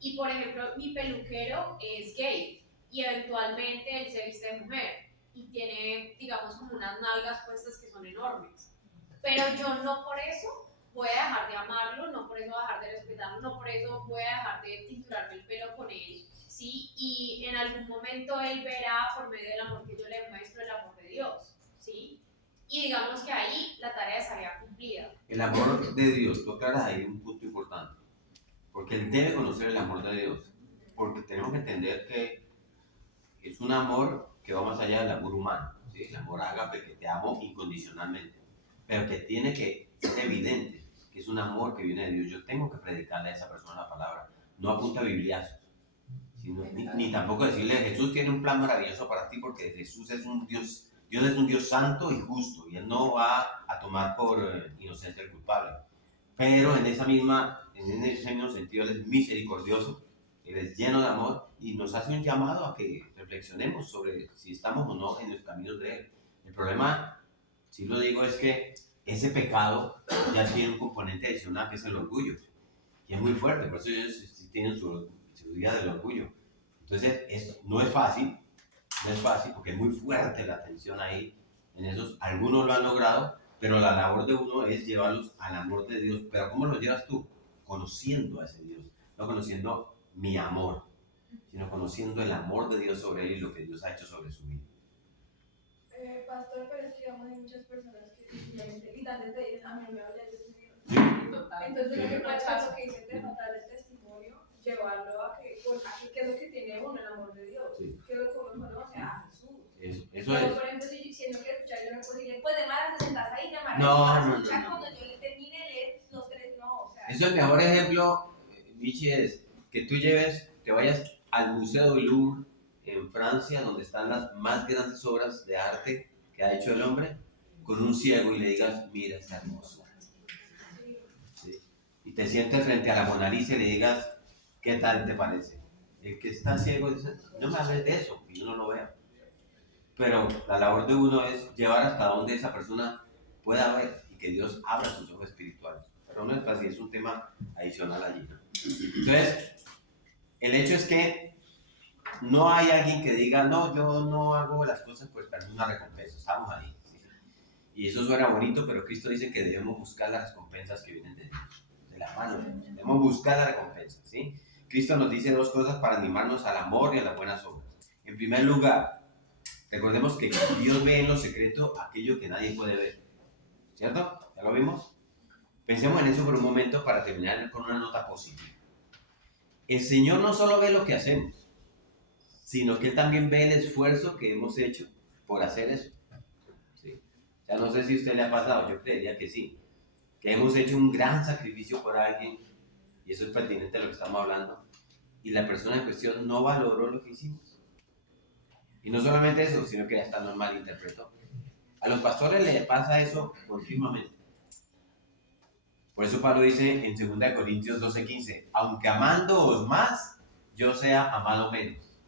Y por ejemplo, mi peluquero es gay y eventualmente él se viste de mujer y tiene, digamos, como unas nalgas puestas que son enormes. Pero yo no por eso voy a dejar de amarlo, no por eso voy a dejar de respetarlo, no por eso voy a dejar de tinturarme el pelo con él, ¿sí? Y en algún momento él verá por medio del amor que yo le muestro el amor de Dios, ¿sí? Y digamos que ahí la tarea estaría cumplida. El amor de Dios, tú aclaras ahí un punto importante, porque él debe conocer el amor de Dios, porque tenemos que entender que es un amor que va más allá del amor humano, ¿sí? El amor ágape, que te amo incondicionalmente, pero que tiene que ser evidente que es un amor que viene de Dios. Yo tengo que predicarle a esa persona la palabra, no apunta a bibliazos, sino, ni tampoco decirle Jesús tiene un plan maravilloso para ti, porque Jesús es un Dios. Dios es un Dios santo y justo, y Él no va a tomar por inocente el culpable. Pero en ese mismo sentido, Él es misericordioso, Él es lleno de amor, y nos hace un llamado a que reflexionemos sobre si estamos o no en los caminos de Él. El problema, si lo digo, es que ese pecado ya tiene un componente adicional, que es el orgullo. Y es muy fuerte, por eso ellos tienen su día del orgullo. Entonces, no es fácil, porque es muy fuerte la tensión ahí en esos. Algunos lo han logrado, pero la labor de uno es llevarlos al amor de Dios. Pero ¿cómo lo llevas tú? Conociendo a ese Dios, no conociendo mi amor, sino conociendo el amor de Dios sobre él y lo que Dios ha hecho sobre su vida. Pastor, pero es que digamos hay muchas personas que simplemente literalmente dicen, a mí me habla de ese Dios. Entonces lo que pasa es lo que dicen de faltar el testimonio, llevarlo a que ¿qué es lo que tiene uno? El amor de Dios. Sí. ¿Qué es lo que uno conoce? A Jesús. Eso pero, es. por ejemplo, si no quiero escuchar, yo no puedo decirle, pues de malas te sentas ahí y te amarás. No. Cuando yo le termine de leer los tres, no, o sea. Eso es el mejor ejemplo, Michi, es que tú te vayas al Museo del Louvre en Francia, donde están las más grandes obras de arte que ha hecho el hombre, con un ciego y le digas, mira esta hermosura. ¿Sí? Y te sientes frente a la Mona Lisa y le digas, ¿qué tal te parece? El que está ciego dice, no me hables de eso, y yo no lo veo. Pero la labor de uno es llevar hasta donde esa persona pueda ver y que Dios abra sus ojos espirituales. Pero no es fácil, es un tema adicional allí. Entonces, el hecho es que no hay alguien que diga, no, yo no hago las cosas pues para una recompensa, estamos ahí. ¿Sí? Y eso suena bonito, pero Cristo dice que debemos buscar las recompensas que vienen de Dios, de la mano de Dios. Debemos buscar la recompensa, ¿sí? Cristo nos dice dos cosas para animarnos al amor y a las buenas obras. En primer lugar, recordemos que Dios ve en lo secreto aquello que nadie puede ver, ¿cierto? ¿Ya lo vimos? Pensemos en eso por un momento para terminar con una nota positiva. El Señor no solo ve lo que hacemos, sino que Él también ve el esfuerzo que hemos hecho por hacer eso. ¿Sí? O sea, no sé si a usted le ha pasado, yo creería que sí, que hemos hecho un gran sacrificio por alguien, y eso es pertinente a lo que estamos hablando, y la persona en cuestión no valoró lo que hicimos. Y no solamente eso, sino que hasta nos malinterpretó. A los pastores les pasa eso continuamente. Por eso Pablo dice en 2 Corintios 12:15, aunque amándoos más, yo sea amado menos.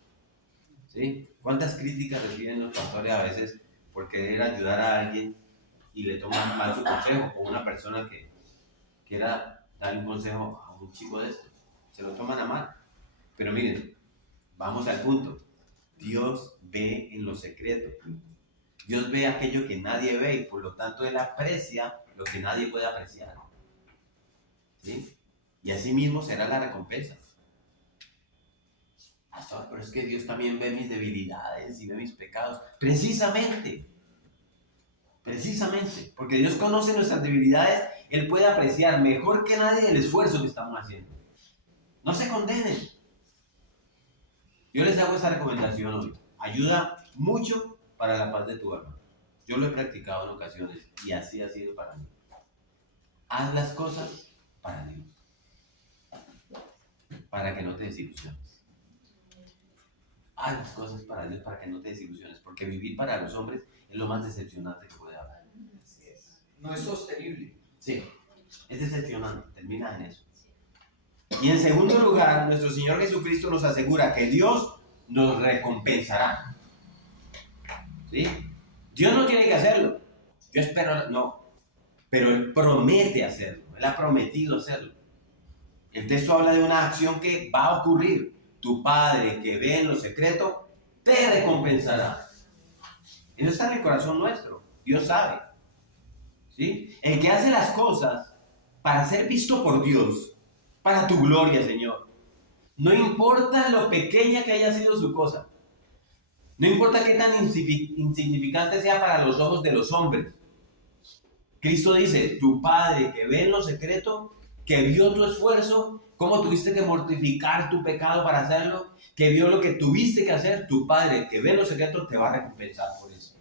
¿Sí? ¿Cuántas críticas reciben los pastores a veces por querer ayudar a alguien y le toman mal su consejo? O una persona que quiera dar un consejo a un chico de estos, se lo toman a mal. Pero miren, vamos al punto. Dios ve en lo secreto. Dios ve aquello que nadie ve y por lo tanto Él aprecia lo que nadie puede apreciar. ¿Sí? Y así mismo será la recompensa. Pastor, pero es que Dios también ve mis debilidades y ve mis pecados. Precisamente, porque Dios conoce nuestras debilidades, Él puede apreciar mejor que nadie el esfuerzo que estamos haciendo. No se condenen. Yo les hago esta recomendación hoy. Ayuda mucho para la paz de tu alma. Yo lo he practicado en ocasiones y así ha sido para mí. Haz las cosas para Dios, para que no te desilusiones. Haz las cosas para Dios para que no te desilusiones, porque vivir para los hombres es lo más decepcionante que puede haber. No es sostenible. Sí, es decepcionante, termina en eso. Y en segundo lugar, nuestro Señor Jesucristo nos asegura que Dios nos recompensará. ¿Sí? Dios no tiene que hacerlo. Yo espero, no. Pero Él promete hacerlo. Él ha prometido hacerlo. El texto habla de una acción que va a ocurrir. Tu Padre que ve en lo secreto te recompensará. Eso está en el corazón nuestro. Dios sabe. ¿Sí? El que hace las cosas para ser visto por Dios, para tu gloria, Señor. No importa lo pequeña que haya sido su cosa. No importa qué tan insignificante sea para los ojos de los hombres. Cristo dice, tu Padre que ve en lo secreto, que vio tu esfuerzo, cómo tuviste que mortificar tu pecado para hacerlo, que vio lo que tuviste que hacer, tu Padre que ve en lo secreto te va a recompensar por eso.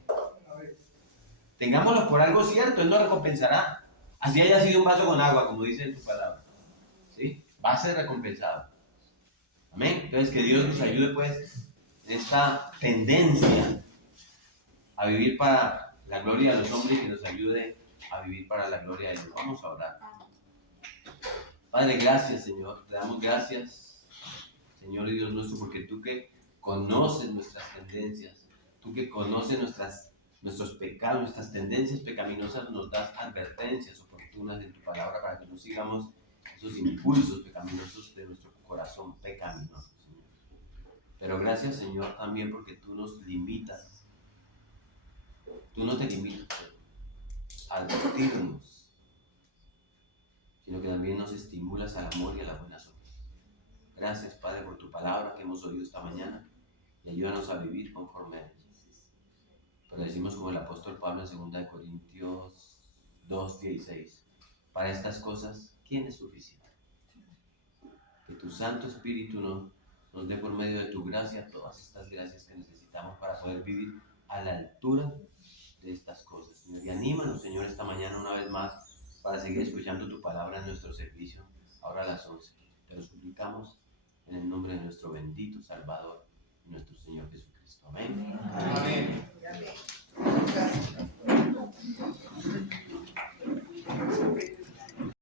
Tengámoslo por algo cierto, Él nos recompensará. Así haya sido un vaso con agua, como dice en tu palabra. ¿Sí? Va a ser recompensado. Amén. Entonces que Dios nos ayude pues en esta tendencia a vivir para la gloria de los hombres y que nos ayude a vivir para la gloria de Dios. Vamos a orar. Padre, gracias, Señor. Te damos gracias, Señor y Dios nuestro, porque tú que conoces nuestras tendencias, tú que conoces nuestros pecados, nuestras tendencias pecaminosas, nos das advertencias oportunas en tu palabra para que no sigamos esos impulsos pecaminosos de nuestro corazón pecaminoso, Señor. Pero gracias, Señor, también porque tú nos limitas. Tú no te limitas a advertirnos, sino que también nos estimulas al amor y a las buenas obras. Gracias, Padre, por tu palabra que hemos oído esta mañana y ayúdanos a vivir conforme a ella. Pero decimos como el apóstol Pablo en 2 Corintios 2:16, para estas cosas, ¿quién es suficiente? Que tu Santo Espíritu nos dé por medio de tu gracia todas estas gracias que necesitamos para poder vivir a la altura de estas cosas, Señor. Y anímanos, Señor, esta mañana una vez más para seguir escuchando tu palabra en nuestro servicio, ahora a las 11. Te lo suplicamos en el nombre de nuestro bendito Salvador y nuestro Señor Jesucristo. Amén. Amén. Amén. Gracias.